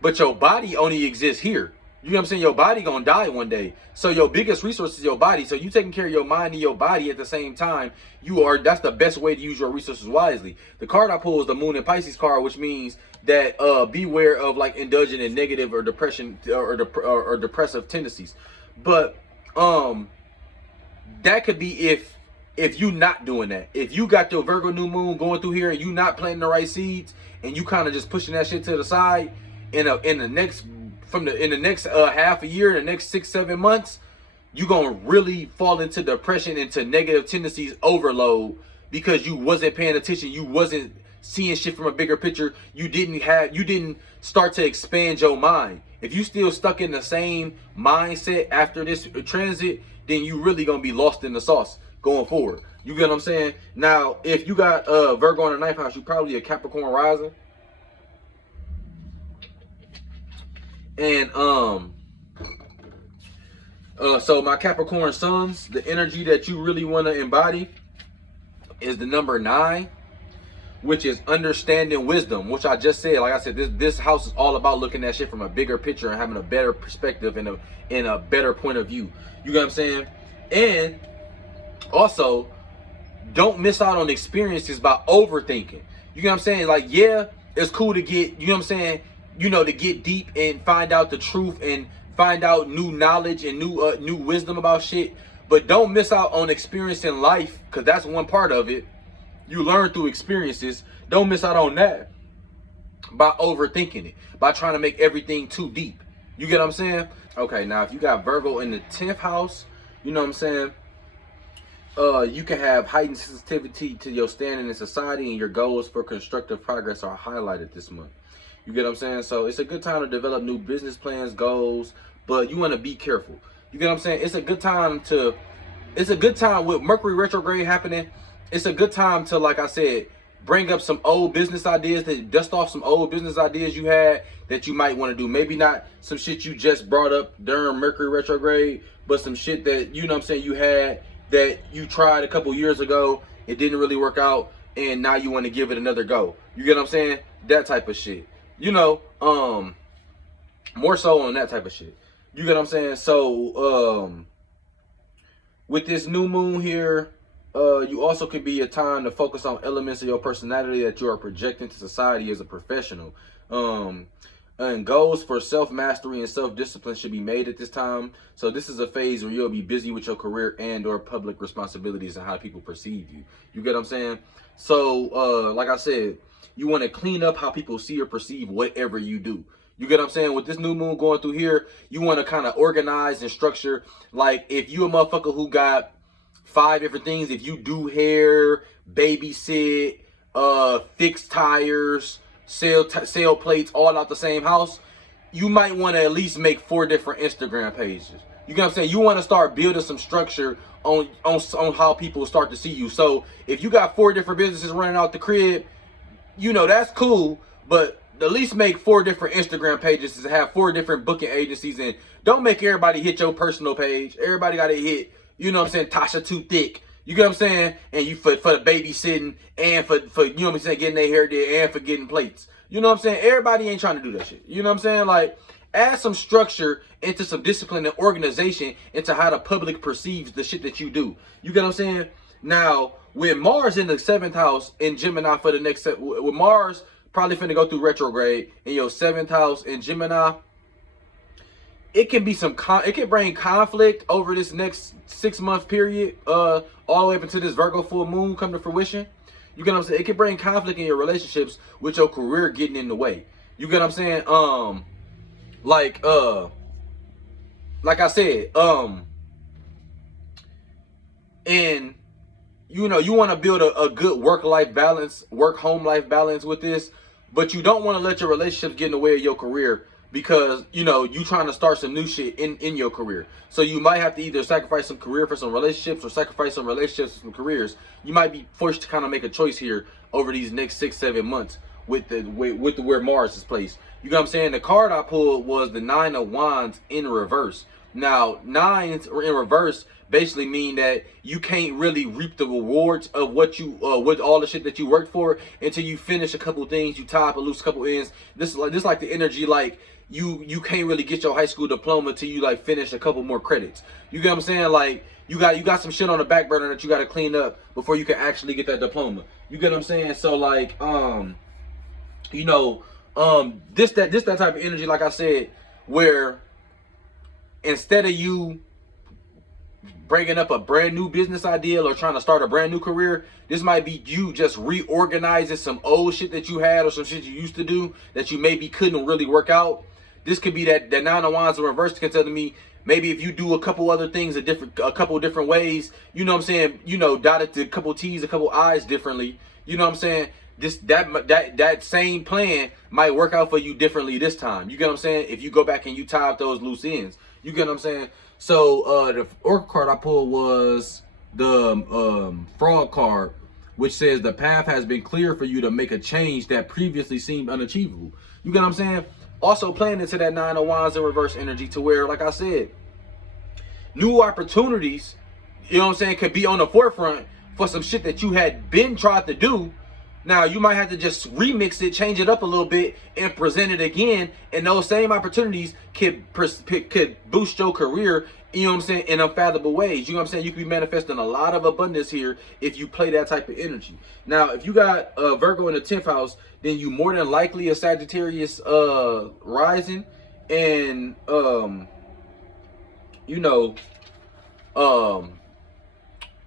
But your body only exists here. You know what I'm saying? Your body gonna die one day. So your biggest resource is your body. So you taking care of your mind and your body at the same time. That's the best way to use your resources wisely. The card I pull is the Moon and Pisces card, which means that beware of like indulging in negative or depression or depressive tendencies. But that could be if you not doing that. If you got your Virgo new moon going through here and you not planting the right seeds, and you kind of just pushing that shit to the side, in the next half a year, the next 6-7 months, you gonna really fall into depression, into negative tendencies overload, because you wasn't paying attention. You wasn't seeing shit from a bigger picture, you didn't start to expand your mind. If you still stuck in the same mindset after this transit, then you really gonna be lost in the sauce going forward. You get what I'm saying? Now, if you got Virgo in the ninth house, you probably a Capricorn rising. And so my Capricorn sons, the energy that you really want to embody is the number 9, which is understanding wisdom, which I just said. Like I said, this house is all about looking at shit from a bigger picture and having a better perspective and a better point of view. You get what I'm saying? And also, don't miss out on experiences by overthinking. You get what I'm saying? Like, yeah, it's cool to get, you know what I'm saying, you know, to get deep and find out the truth and find out new knowledge and new wisdom about shit. But don't miss out on experiencing life, because that's one part of it. You learn through experiences. Don't miss out on that by overthinking it, by trying to make everything too deep. You get what I'm saying? Okay, now if you got Virgo in the 10th house, you know what I'm saying? You can have heightened sensitivity to your standing in society, and your goals for constructive progress are highlighted this month. You get what I'm saying? So it's a good time to develop new business plans, goals, but you want to be careful. You get what I'm saying? It's a good time with Mercury retrograde happening. It's a good time to, like I said, bring up some old business ideas, to dust off some old business ideas you had that you might want to do. Maybe not some shit you just brought up during Mercury retrograde, but some shit that, you know what I'm saying, you had that you tried a couple years ago, it didn't really work out, and now you want to give it another go. You get what I'm saying? That type of shit. You know, more so on that type of shit. You get what I'm saying? So, with this new moon here, you also could be a time to focus on elements of your personality that you are projecting to society as a professional. And goals for self-mastery and self-discipline should be made at this time. So this is a phase where you'll be busy with your career and or public responsibilities and how people perceive you. You get what I'm saying? So, like I said, you want to clean up how people see or perceive whatever you do. You get what I'm saying? With this new moon going through here, you want to kind of organize and structure. Like, if you a motherfucker who got 5 different things, if you do hair, babysit, fix tires, sell plates all out the same house, you might want to at least make 4 different Instagram pages. You get what I'm saying? You want to start building some structure on how people start to see you. So if you got 4 different businesses running out the crib, you know, that's cool, but at least make 4 different Instagram pages and have 4 different booking agencies, and don't make everybody hit your personal page. Everybody got to hit, you know what I'm saying, Tasha Too Thick. You get what I'm saying? And you for the babysitting and for you know what I'm saying, getting their hair did and for getting plates. You know what I'm saying? Everybody ain't trying to do that shit. You know what I'm saying? Like, add some structure into some discipline and organization into how the public perceives the shit that you do. You get what I'm saying? Now, with Mars in the 7th house in Gemini for the next set, with Mars probably finna go through retrograde in your 7th house in Gemini, it can be it can bring conflict over this next 6-month period, all the way up into this Virgo full moon come to fruition. You get what I'm saying? It can bring conflict in your relationships with your career getting in the way. You get what I'm saying? Like I said, and you know, you want to build a good work-life balance, work-home life balance with this, but you don't want to let your relationships get in the way of your career, because, you know, you trying to start some new shit in your career. So you might have to either sacrifice some career for some relationships or sacrifice some relationships for some careers. You might be forced to kind of make a choice here over these next 6-7 months with where Mars is placed. You know what I'm saying? The card I pulled was the 9 of Wands in reverse. Now, 9s in reverse basically mean that you can't really reap the rewards of what you with all the shit that you worked for until you finish a couple things, you tie up a loose couple ends. This is like the energy, like you can't really get your high school diploma till you like finish a couple more credits. You get what I'm saying? Like you got some shit on the back burner that you got to clean up before you can actually get that diploma. You get what I'm saying? So like you know, this that type of energy, like I said, where instead of you bringing up a brand new business idea or trying to start a brand new career, this might be you just reorganizing some old shit that you had or some shit you used to do that you maybe couldn't really work out. This could be that 9 of Wands in reverse can tell me, maybe if you do a couple other things a couple different ways, you know what I'm saying, you know, dotted a couple T's, a couple I's differently, you know what I'm saying, that same plan might work out for you differently this time. You get what I'm saying? If you go back and you tie up those loose ends, you get what I'm saying? So the oracle card I pulled was the frog card, which says the path has been clear for you to make a change that previously seemed unachievable. You get what I'm saying? Also playing into that Nine of Wands in reverse energy, to where, like I said, new opportunities, you know what I'm saying, could be on the forefront for some shit that you had been tried to do. Now you might have to just remix it, change it up a little bit, and present it again. And those same opportunities could boost your career, you know what I'm saying, in unfathomable ways. You know what I'm saying? You could be manifesting a lot of abundance here if you play that type of energy. Now, if you got Virgo in the 10th house, then you more than likely a Sagittarius rising, and you know,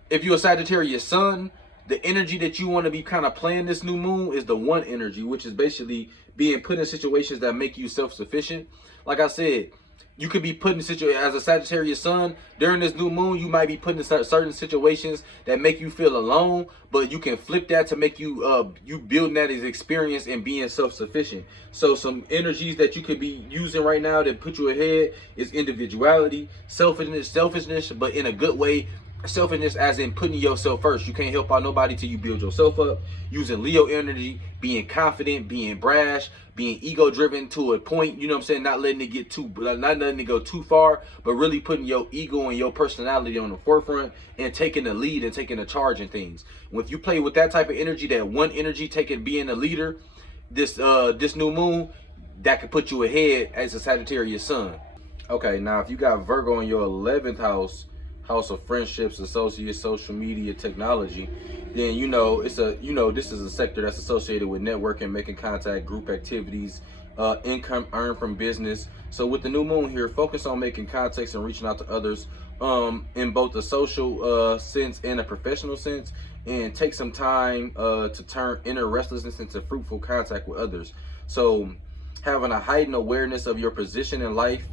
if you're a Sagittarius sun, the energy that you want to be kind of playing this new moon is the one energy, which is basically being put in situations that make you self-sufficient. Like I said, you could be put in as a Sagittarius sun during this new moon. You might be put in certain situations that make you feel alone, but you can flip that to make you you building that as experience and being self-sufficient. So some energies that you could be using right now that put you ahead is individuality, selfishness, but in a good way. Selfishness as in putting yourself first. You can't help out nobody till you build yourself up. Using Leo energy, being confident, being brash, being ego driven to a point, you know what I'm saying, not letting it go too far, but really putting your ego and your personality on the forefront and taking the lead and taking the charge in things. When you play with that type of energy, that one energy, being a leader, this new moon, that could put you ahead as a Sagittarius sun. Okay, now if you got Virgo in your 11th house of friendships, associates, social media, technology, then you know this is a sector that's associated with networking, making contact, group activities, income earned from business. So with the new moon here, focus on making contacts and reaching out to others in both the social sense and a professional sense, and take some time to turn inner restlessness into fruitful contact with others. So having a heightened awareness of your position in life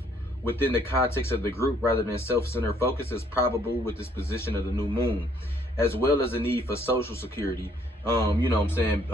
within the context of the group rather than self-centered focus is probable with this position of the new moon, as well as the need for social security. You know what I'm saying?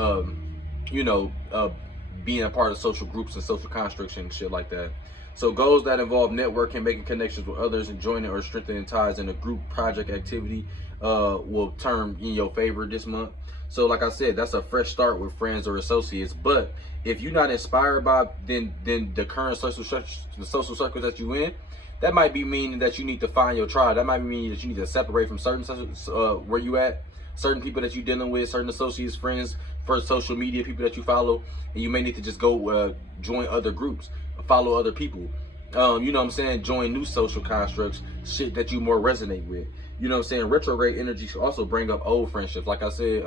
Being a part of social groups and social constructs and shit like that. So goals that involve networking, making connections with others, and joining or strengthening ties in a group project activity will turn in your favor this month. So like I said, that's a fresh start with friends or associates. But if you're not inspired by then the current social circles that you in, that might be meaning that you need to find your tribe. That might mean that you need to separate from certain where you at, certain people that you're dealing with, certain associates, friends, for social media, people that you follow, and you may need to just go join other groups, follow other people. You know what I'm saying? Join new social constructs, shit that you more resonate with. You know what I'm saying? Retrograde energy also bring up old friendships. Like I said,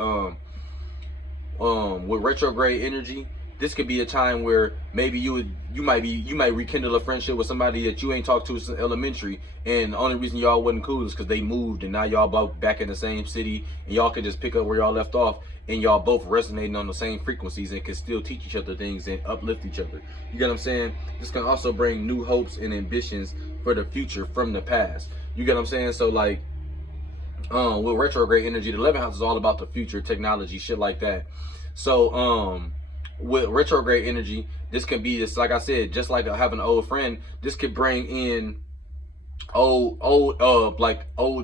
with retrograde energy, this could be a time where maybe you might rekindle a friendship with somebody that you ain't talked to since elementary, and the only reason y'all wasn't cool is because they moved and now y'all both back in the same city, and y'all can just pick up where y'all left off, and y'all both resonating on the same frequencies and can still teach each other things and uplift each other. You get what I'm saying? This can also bring new hopes and ambitions for the future from the past. You get what I'm saying? So like, with retrograde energy, the 11th house is all about the future, technology, shit like that. So with retrograde energy, this can be just like I said, just like having an old friend. This could bring in old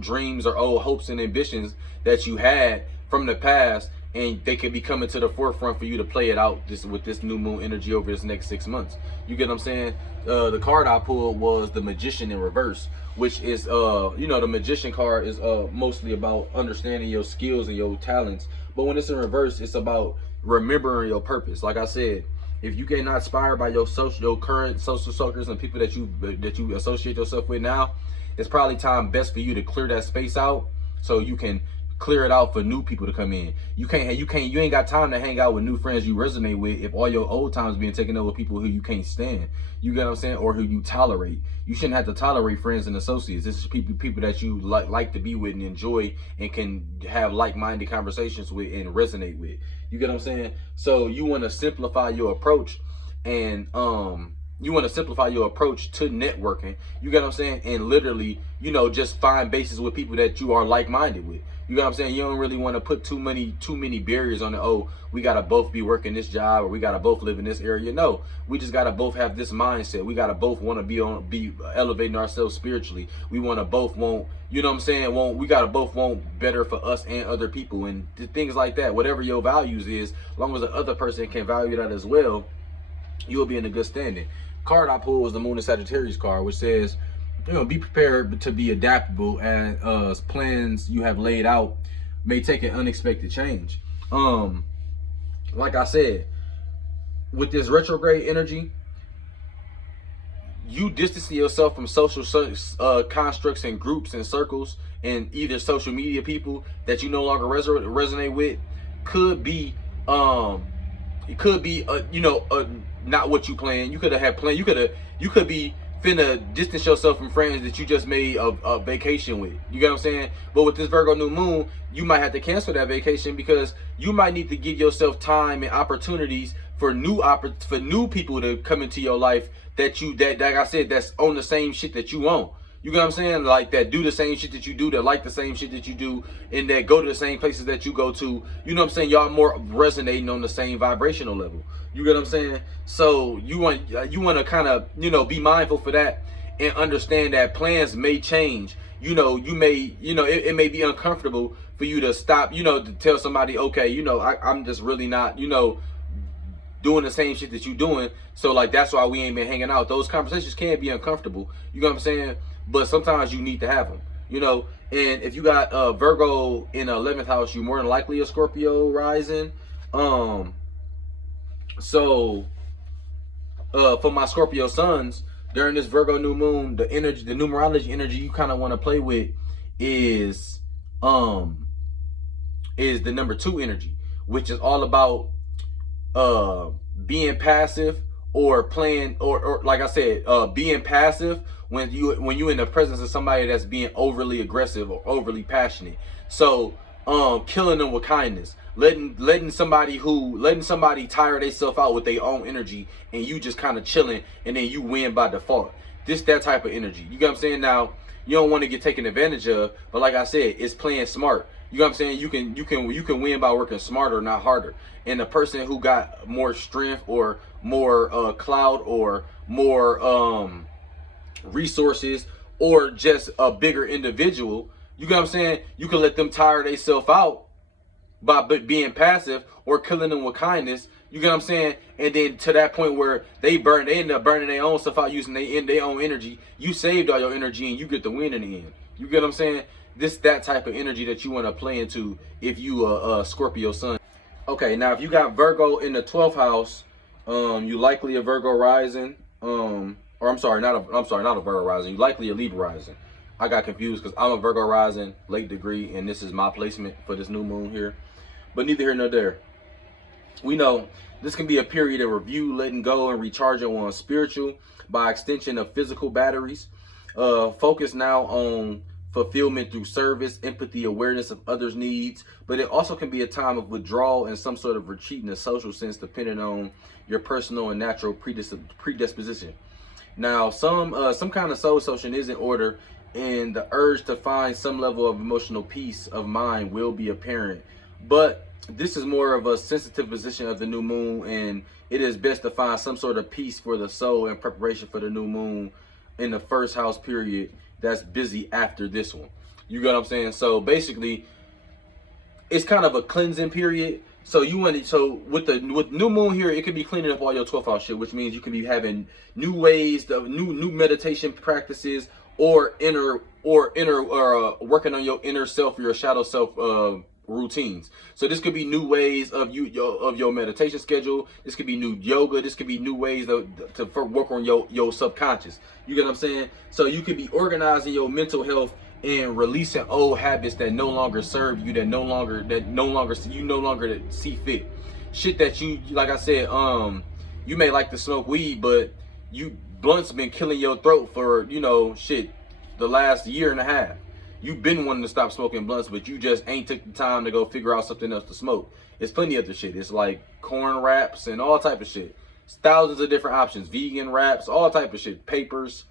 dreams or old hopes and ambitions that you had from the past, and they could be coming to the forefront for you to play it out with this new moon energy over this next 6 months. You get what I'm saying? The card I pulled was the Magician in reverse, which is the Magician card is mostly about understanding your skills and your talents, but when it's in reverse, it's about remembering your purpose. Like I said, if you get not inspired by your current social circles and people that you associate yourself with now, it's probably time best for you to clear that space out so you can clear it out for new people to come in. You ain't got time to hang out with new friends you resonate with if all your old times being taken over with people who you can't stand. You get what I'm saying? Or who you tolerate. You shouldn't have to tolerate friends and associates. This is people that you like to be with and enjoy and can have like-minded conversations with and resonate with. You get what I'm saying? So you want to simplify your approach, and you want to simplify your approach to networking. You get what I'm saying? And literally, just find bases with people that you are like-minded with. You know what I'm saying? You don't really want to put too many barriers on it. Oh, we gotta both be working this job, or we gotta both live in this area. No, we just gotta both have this mindset. We gotta both want to be elevating ourselves spiritually. We want to both want, you know what I'm saying? We gotta both want better for us and other people, and things like that. Whatever your values is, as long as the other person can value that as well, you'll be in a good standing. Card I pulled was the Moon and Sagittarius card, which says, you know, be prepared to be adaptable as plans you have laid out may take an unexpected change. Like I said, with this retrograde energy, you distancing yourself from social constructs and groups and circles and either social media people that you no longer resonate with could be it could be not what you planned. You could have had planned. You could be finna distance yourself from friends that you just made a vacation with. You get what I'm saying? But with this Virgo new moon, you might have to cancel that vacation because you might need to give yourself time and opportunities for new people to come into your life that like I said, that's on the same shit that you own. You get what I'm saying? Like, that do the same shit that you do, that like the same shit that you do, and that go to the same places that you go to. You know what I'm saying? Y'all more resonating on the same vibrational level. You get what I'm saying? So you want to kind of, be mindful for that and understand that plans may change. You may, it may be uncomfortable for you to stop, to tell somebody, okay, I'm just really not, doing the same shit that you doing. So like, that's why we ain't been hanging out. Those conversations can be uncomfortable. You know what I'm saying? But sometimes you need to have them, and if you got Virgo in the 11th house, you're more than likely a Scorpio rising. So for my Scorpio sons, during this Virgo new moon, the numerology energy you kind of want to play with is the number 2 energy, which is all about being passive or playing, or like I said, being passive when you in the presence of somebody that's being overly aggressive or overly passionate. So killing them with kindness, letting somebody tire themselves out with their own energy, and you just kind of chilling, and then you win by default. That type of energy. You get what I'm saying? Now, you don't want to get taken advantage of, but like I said, it's playing smart. You know what I'm saying? You can win by working smarter, not harder. And the person who got more strength or more clout or more resources, or just a bigger individual, you know what I'm saying? You can let them tire themselves out by being passive or killing them with kindness. You get what I'm saying? And then to that point where they end up burning their own stuff out, using their own energy. You saved all your energy and you get the win in the end. You get what I'm saying? That type of energy that you want to play into if you a Scorpio sun. Okay, now if you got Virgo in the 12th house, you likely a Virgo rising. Or I'm sorry, not a Virgo rising. You likely a Libra rising. I got confused because I'm a Virgo rising, late degree, and this is my placement for this new moon here. But neither here nor there. We know this can be a period of review, letting go, and recharging one's spiritual, by extension of physical batteries. Focus now on fulfillment through service, empathy, awareness of others' needs. But it also can be a time of withdrawal and some sort of retreat in a social sense, depending on your personal and natural predisposition. Now, some kind of soul social is in order, and the urge to find some level of emotional peace of mind will be apparent. But this is more of a sensitive position of the new moon, and it is best to find some sort of peace for the soul in preparation for the new moon in the first house period that's busy after this one. You get what I'm saying? So basically, it's kind of a cleansing period. So with new moon here, it could be cleaning up all your 12th house shit, which means you can be having new ways of new meditation practices, or working on your inner self, your shadow self routines. So this could be new ways of your meditation schedule. This could be new yoga. This could be new ways to work on your subconscious. You get what I'm saying? So you could be organizing your mental health and releasing old habits that no longer serve you, that no longer see fit. Shit that you, like I said, you may like to smoke weed, but blunts been killing your throat for the last year and a half. You've been wanting to stop smoking blunts, but you just ain't took the time to go figure out something else to smoke. It's plenty of other shit. It's like corn wraps and all type of shit. It's thousands of different options. Vegan wraps, all type of shit. Papers.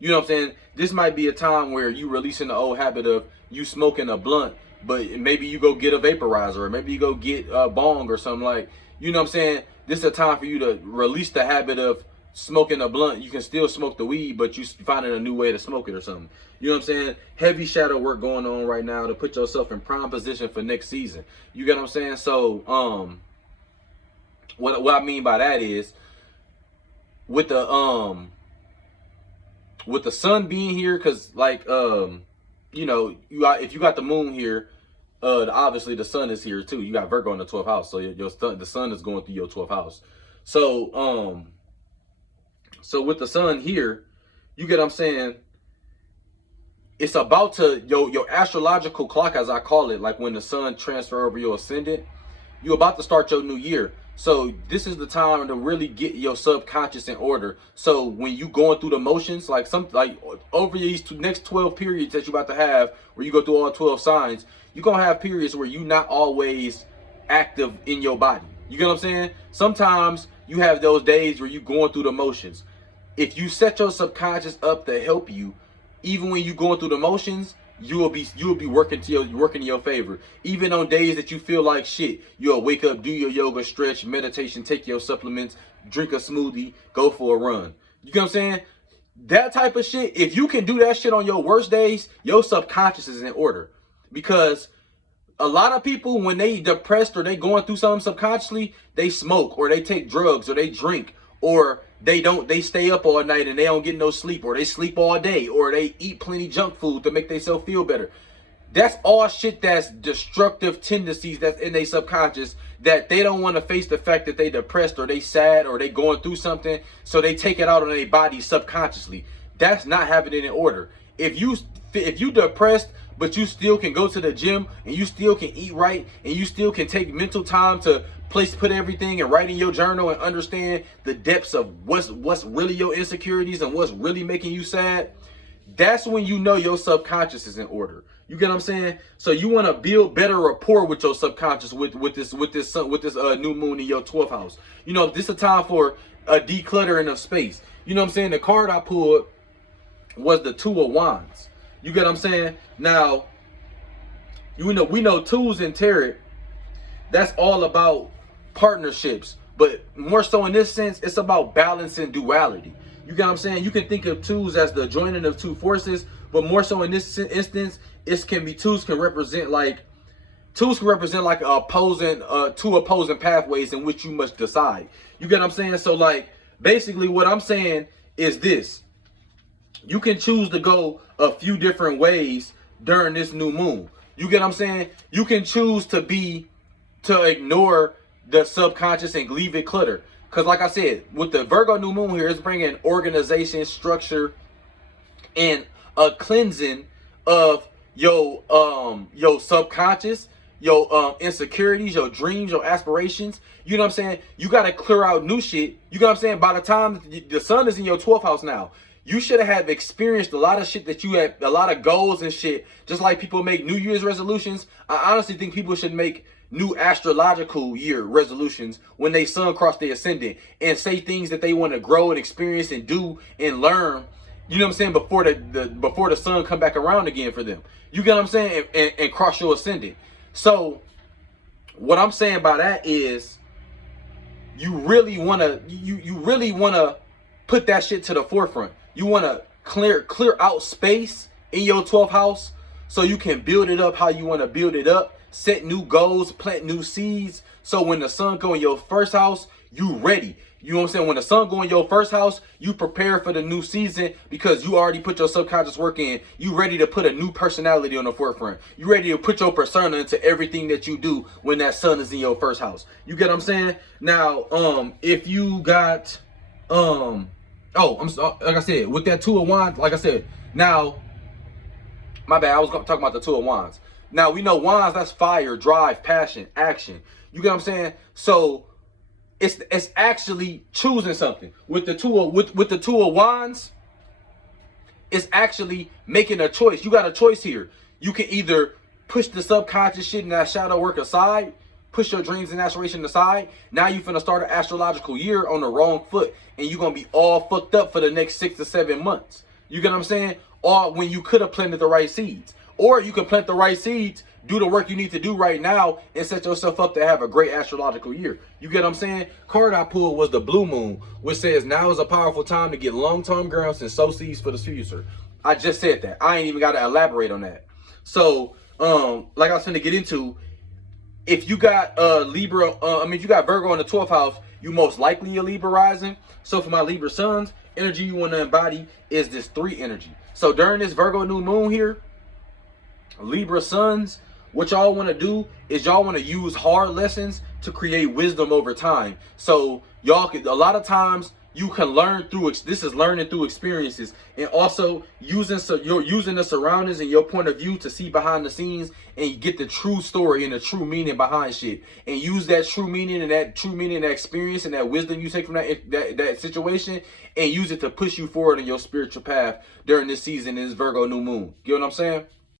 You know what I'm saying? This might be a time where you releasing the old habit of you smoking a blunt but maybe you go get a vaporizer, or maybe you go get a bong or something, like, you know what I'm saying? This is a time for you to release the habit of smoking a blunt. You can still smoke the weed, but you finding a new way to smoke it or something. You know what I'm saying? Heavy shadow work going on right now to put yourself in prime position for next season. You get what I'm saying? So, what I mean by that is, with the sun being here, because like you know, if you got the moon here, obviously the sun is here too. You got Virgo in the 12th house, so the sun is going through your 12th house. So so with the sun here, you get what I'm saying, it's about to your astrological clock, as I call it, like when the sun transfer over your ascendant, you're about to start your new year. So this is the time to really get your subconscious in order. So when you going through the motions, like over these next 12 periods that you're about to have, where you go through all 12 signs, you're gonna have periods where you're not always active in your body. You get what I'm saying? Sometimes you have those days where you're going through the motions. If you set your subconscious up to help you, even when you're going through the motions, you'll be working in your favor. Even on days that you feel like shit, you'll wake up, do your yoga, stretch, meditation, take your supplements, drink a smoothie, go for a run. You know what I'm saying? That type of shit, if you can do that shit on your worst days, your subconscious is in order. Because a lot of people, when they depressed or they going through something subconsciously, they smoke or they take drugs or they drink, or they stay up all night and they don't get no sleep, or they sleep all day, or they eat plenty junk food to make themselves feel better. That's all shit that's destructive tendencies that's in their subconscious, that they don't want to face the fact that they depressed or they sad or they going through something, so they take it out on their body subconsciously. That's not having it in order. If you depressed, but you still can go to the gym and you still can eat right and you still can take mental time to put everything and write in your journal and understand the depths of what's really your insecurities and what's really making you sad, that's when you know your subconscious is in order. You get what I'm saying? So you want to build better rapport with your subconscious with this new moon in your 12th house. You know, this is a time for a decluttering of space. You know what I'm saying? The card I pulled was the Two of Wands. You get what I'm saying? Now, we know twos in tarot, that's all about partnerships, but more so in this sense, it's about balance and duality. You get what I'm saying? You can think of twos as the joining of two forces, but more so in this instance, twos can represent like opposing two opposing pathways in which you must decide. You get what I'm saying? So like, basically what I'm saying is this: you can choose to go a few different ways during this new moon. You get what I'm saying? You can choose to ignore the subconscious and leave it clutter. Because like I said, with the Virgo new moon here, it's bringing organization, structure, and a cleansing of your subconscious, your insecurities, your dreams, your aspirations. You know what I'm saying? You got to clear out new shit. You know what I'm saying? By the time the sun is in your 12th house now, you should have experienced a lot of shit that you had, a lot of goals and shit. Just like people make New Year's resolutions, I honestly think people should make new astrological year resolutions when they sun cross their ascendant and say things that they want to grow and experience and do and learn. You know what I'm saying? Before the sun come back around again for them. You get what I'm saying? And cross your ascendant. So what I'm saying by that is, you really wanna put that shit to the forefront. You wanna clear out space in your 12th house so you can build it up how you want to build it up. Set new goals, plant new seeds. So when the sun go in your first house, you ready. You know what I'm saying? When the sun go in your first house, you prepare for the new season because you already put your subconscious work in. You ready to put a new personality on the forefront. You ready to put your persona into everything that you do when that sun is in your first house. You get what I'm saying? Now, if you got, like I said, with that Two of Wands, like I said, now, my bad, I was talking about the Two of Wands. Now, we know wands, that's fire, drive, passion, action. You get what I'm saying? So it's actually choosing something. With the two of wands, it's actually making a choice. You got a choice here. You can either push the subconscious shit and that shadow work aside, push your dreams and aspiration aside. Now you finna start an astrological year on the wrong foot, and you're gonna be all fucked up for the next 6 to 7 months. You get what I'm saying? Or when you could have planted the right seeds. Or you can plant the right seeds, do the work you need to do right now and set yourself up to have a great astrological year. You get what I'm saying? Card I pulled was the blue moon, which says now is a powerful time to get long-term grounds and sow seeds for the future. I just said that. I ain't even got to elaborate on that. So, like I was going to get into, if you got Libra, if you got Virgo in the 12th house, you most likely a Libra rising. So for my Libra sons, energy you want to embody is this 3 energy. So during this Virgo new moon here, Libra sons, what y'all want to do is y'all want to use hard lessons to create wisdom over time. So y'all could, a lot of times you can learn through, this is learning through experiences, and also you're using the surroundings and your point of view to see behind the scenes and you get the true story and the true meaning behind shit, and use that true meaning and that experience and that wisdom you take from that situation and use it to push you forward in your spiritual path during this season, this Virgo new moon. Get what I'm saying?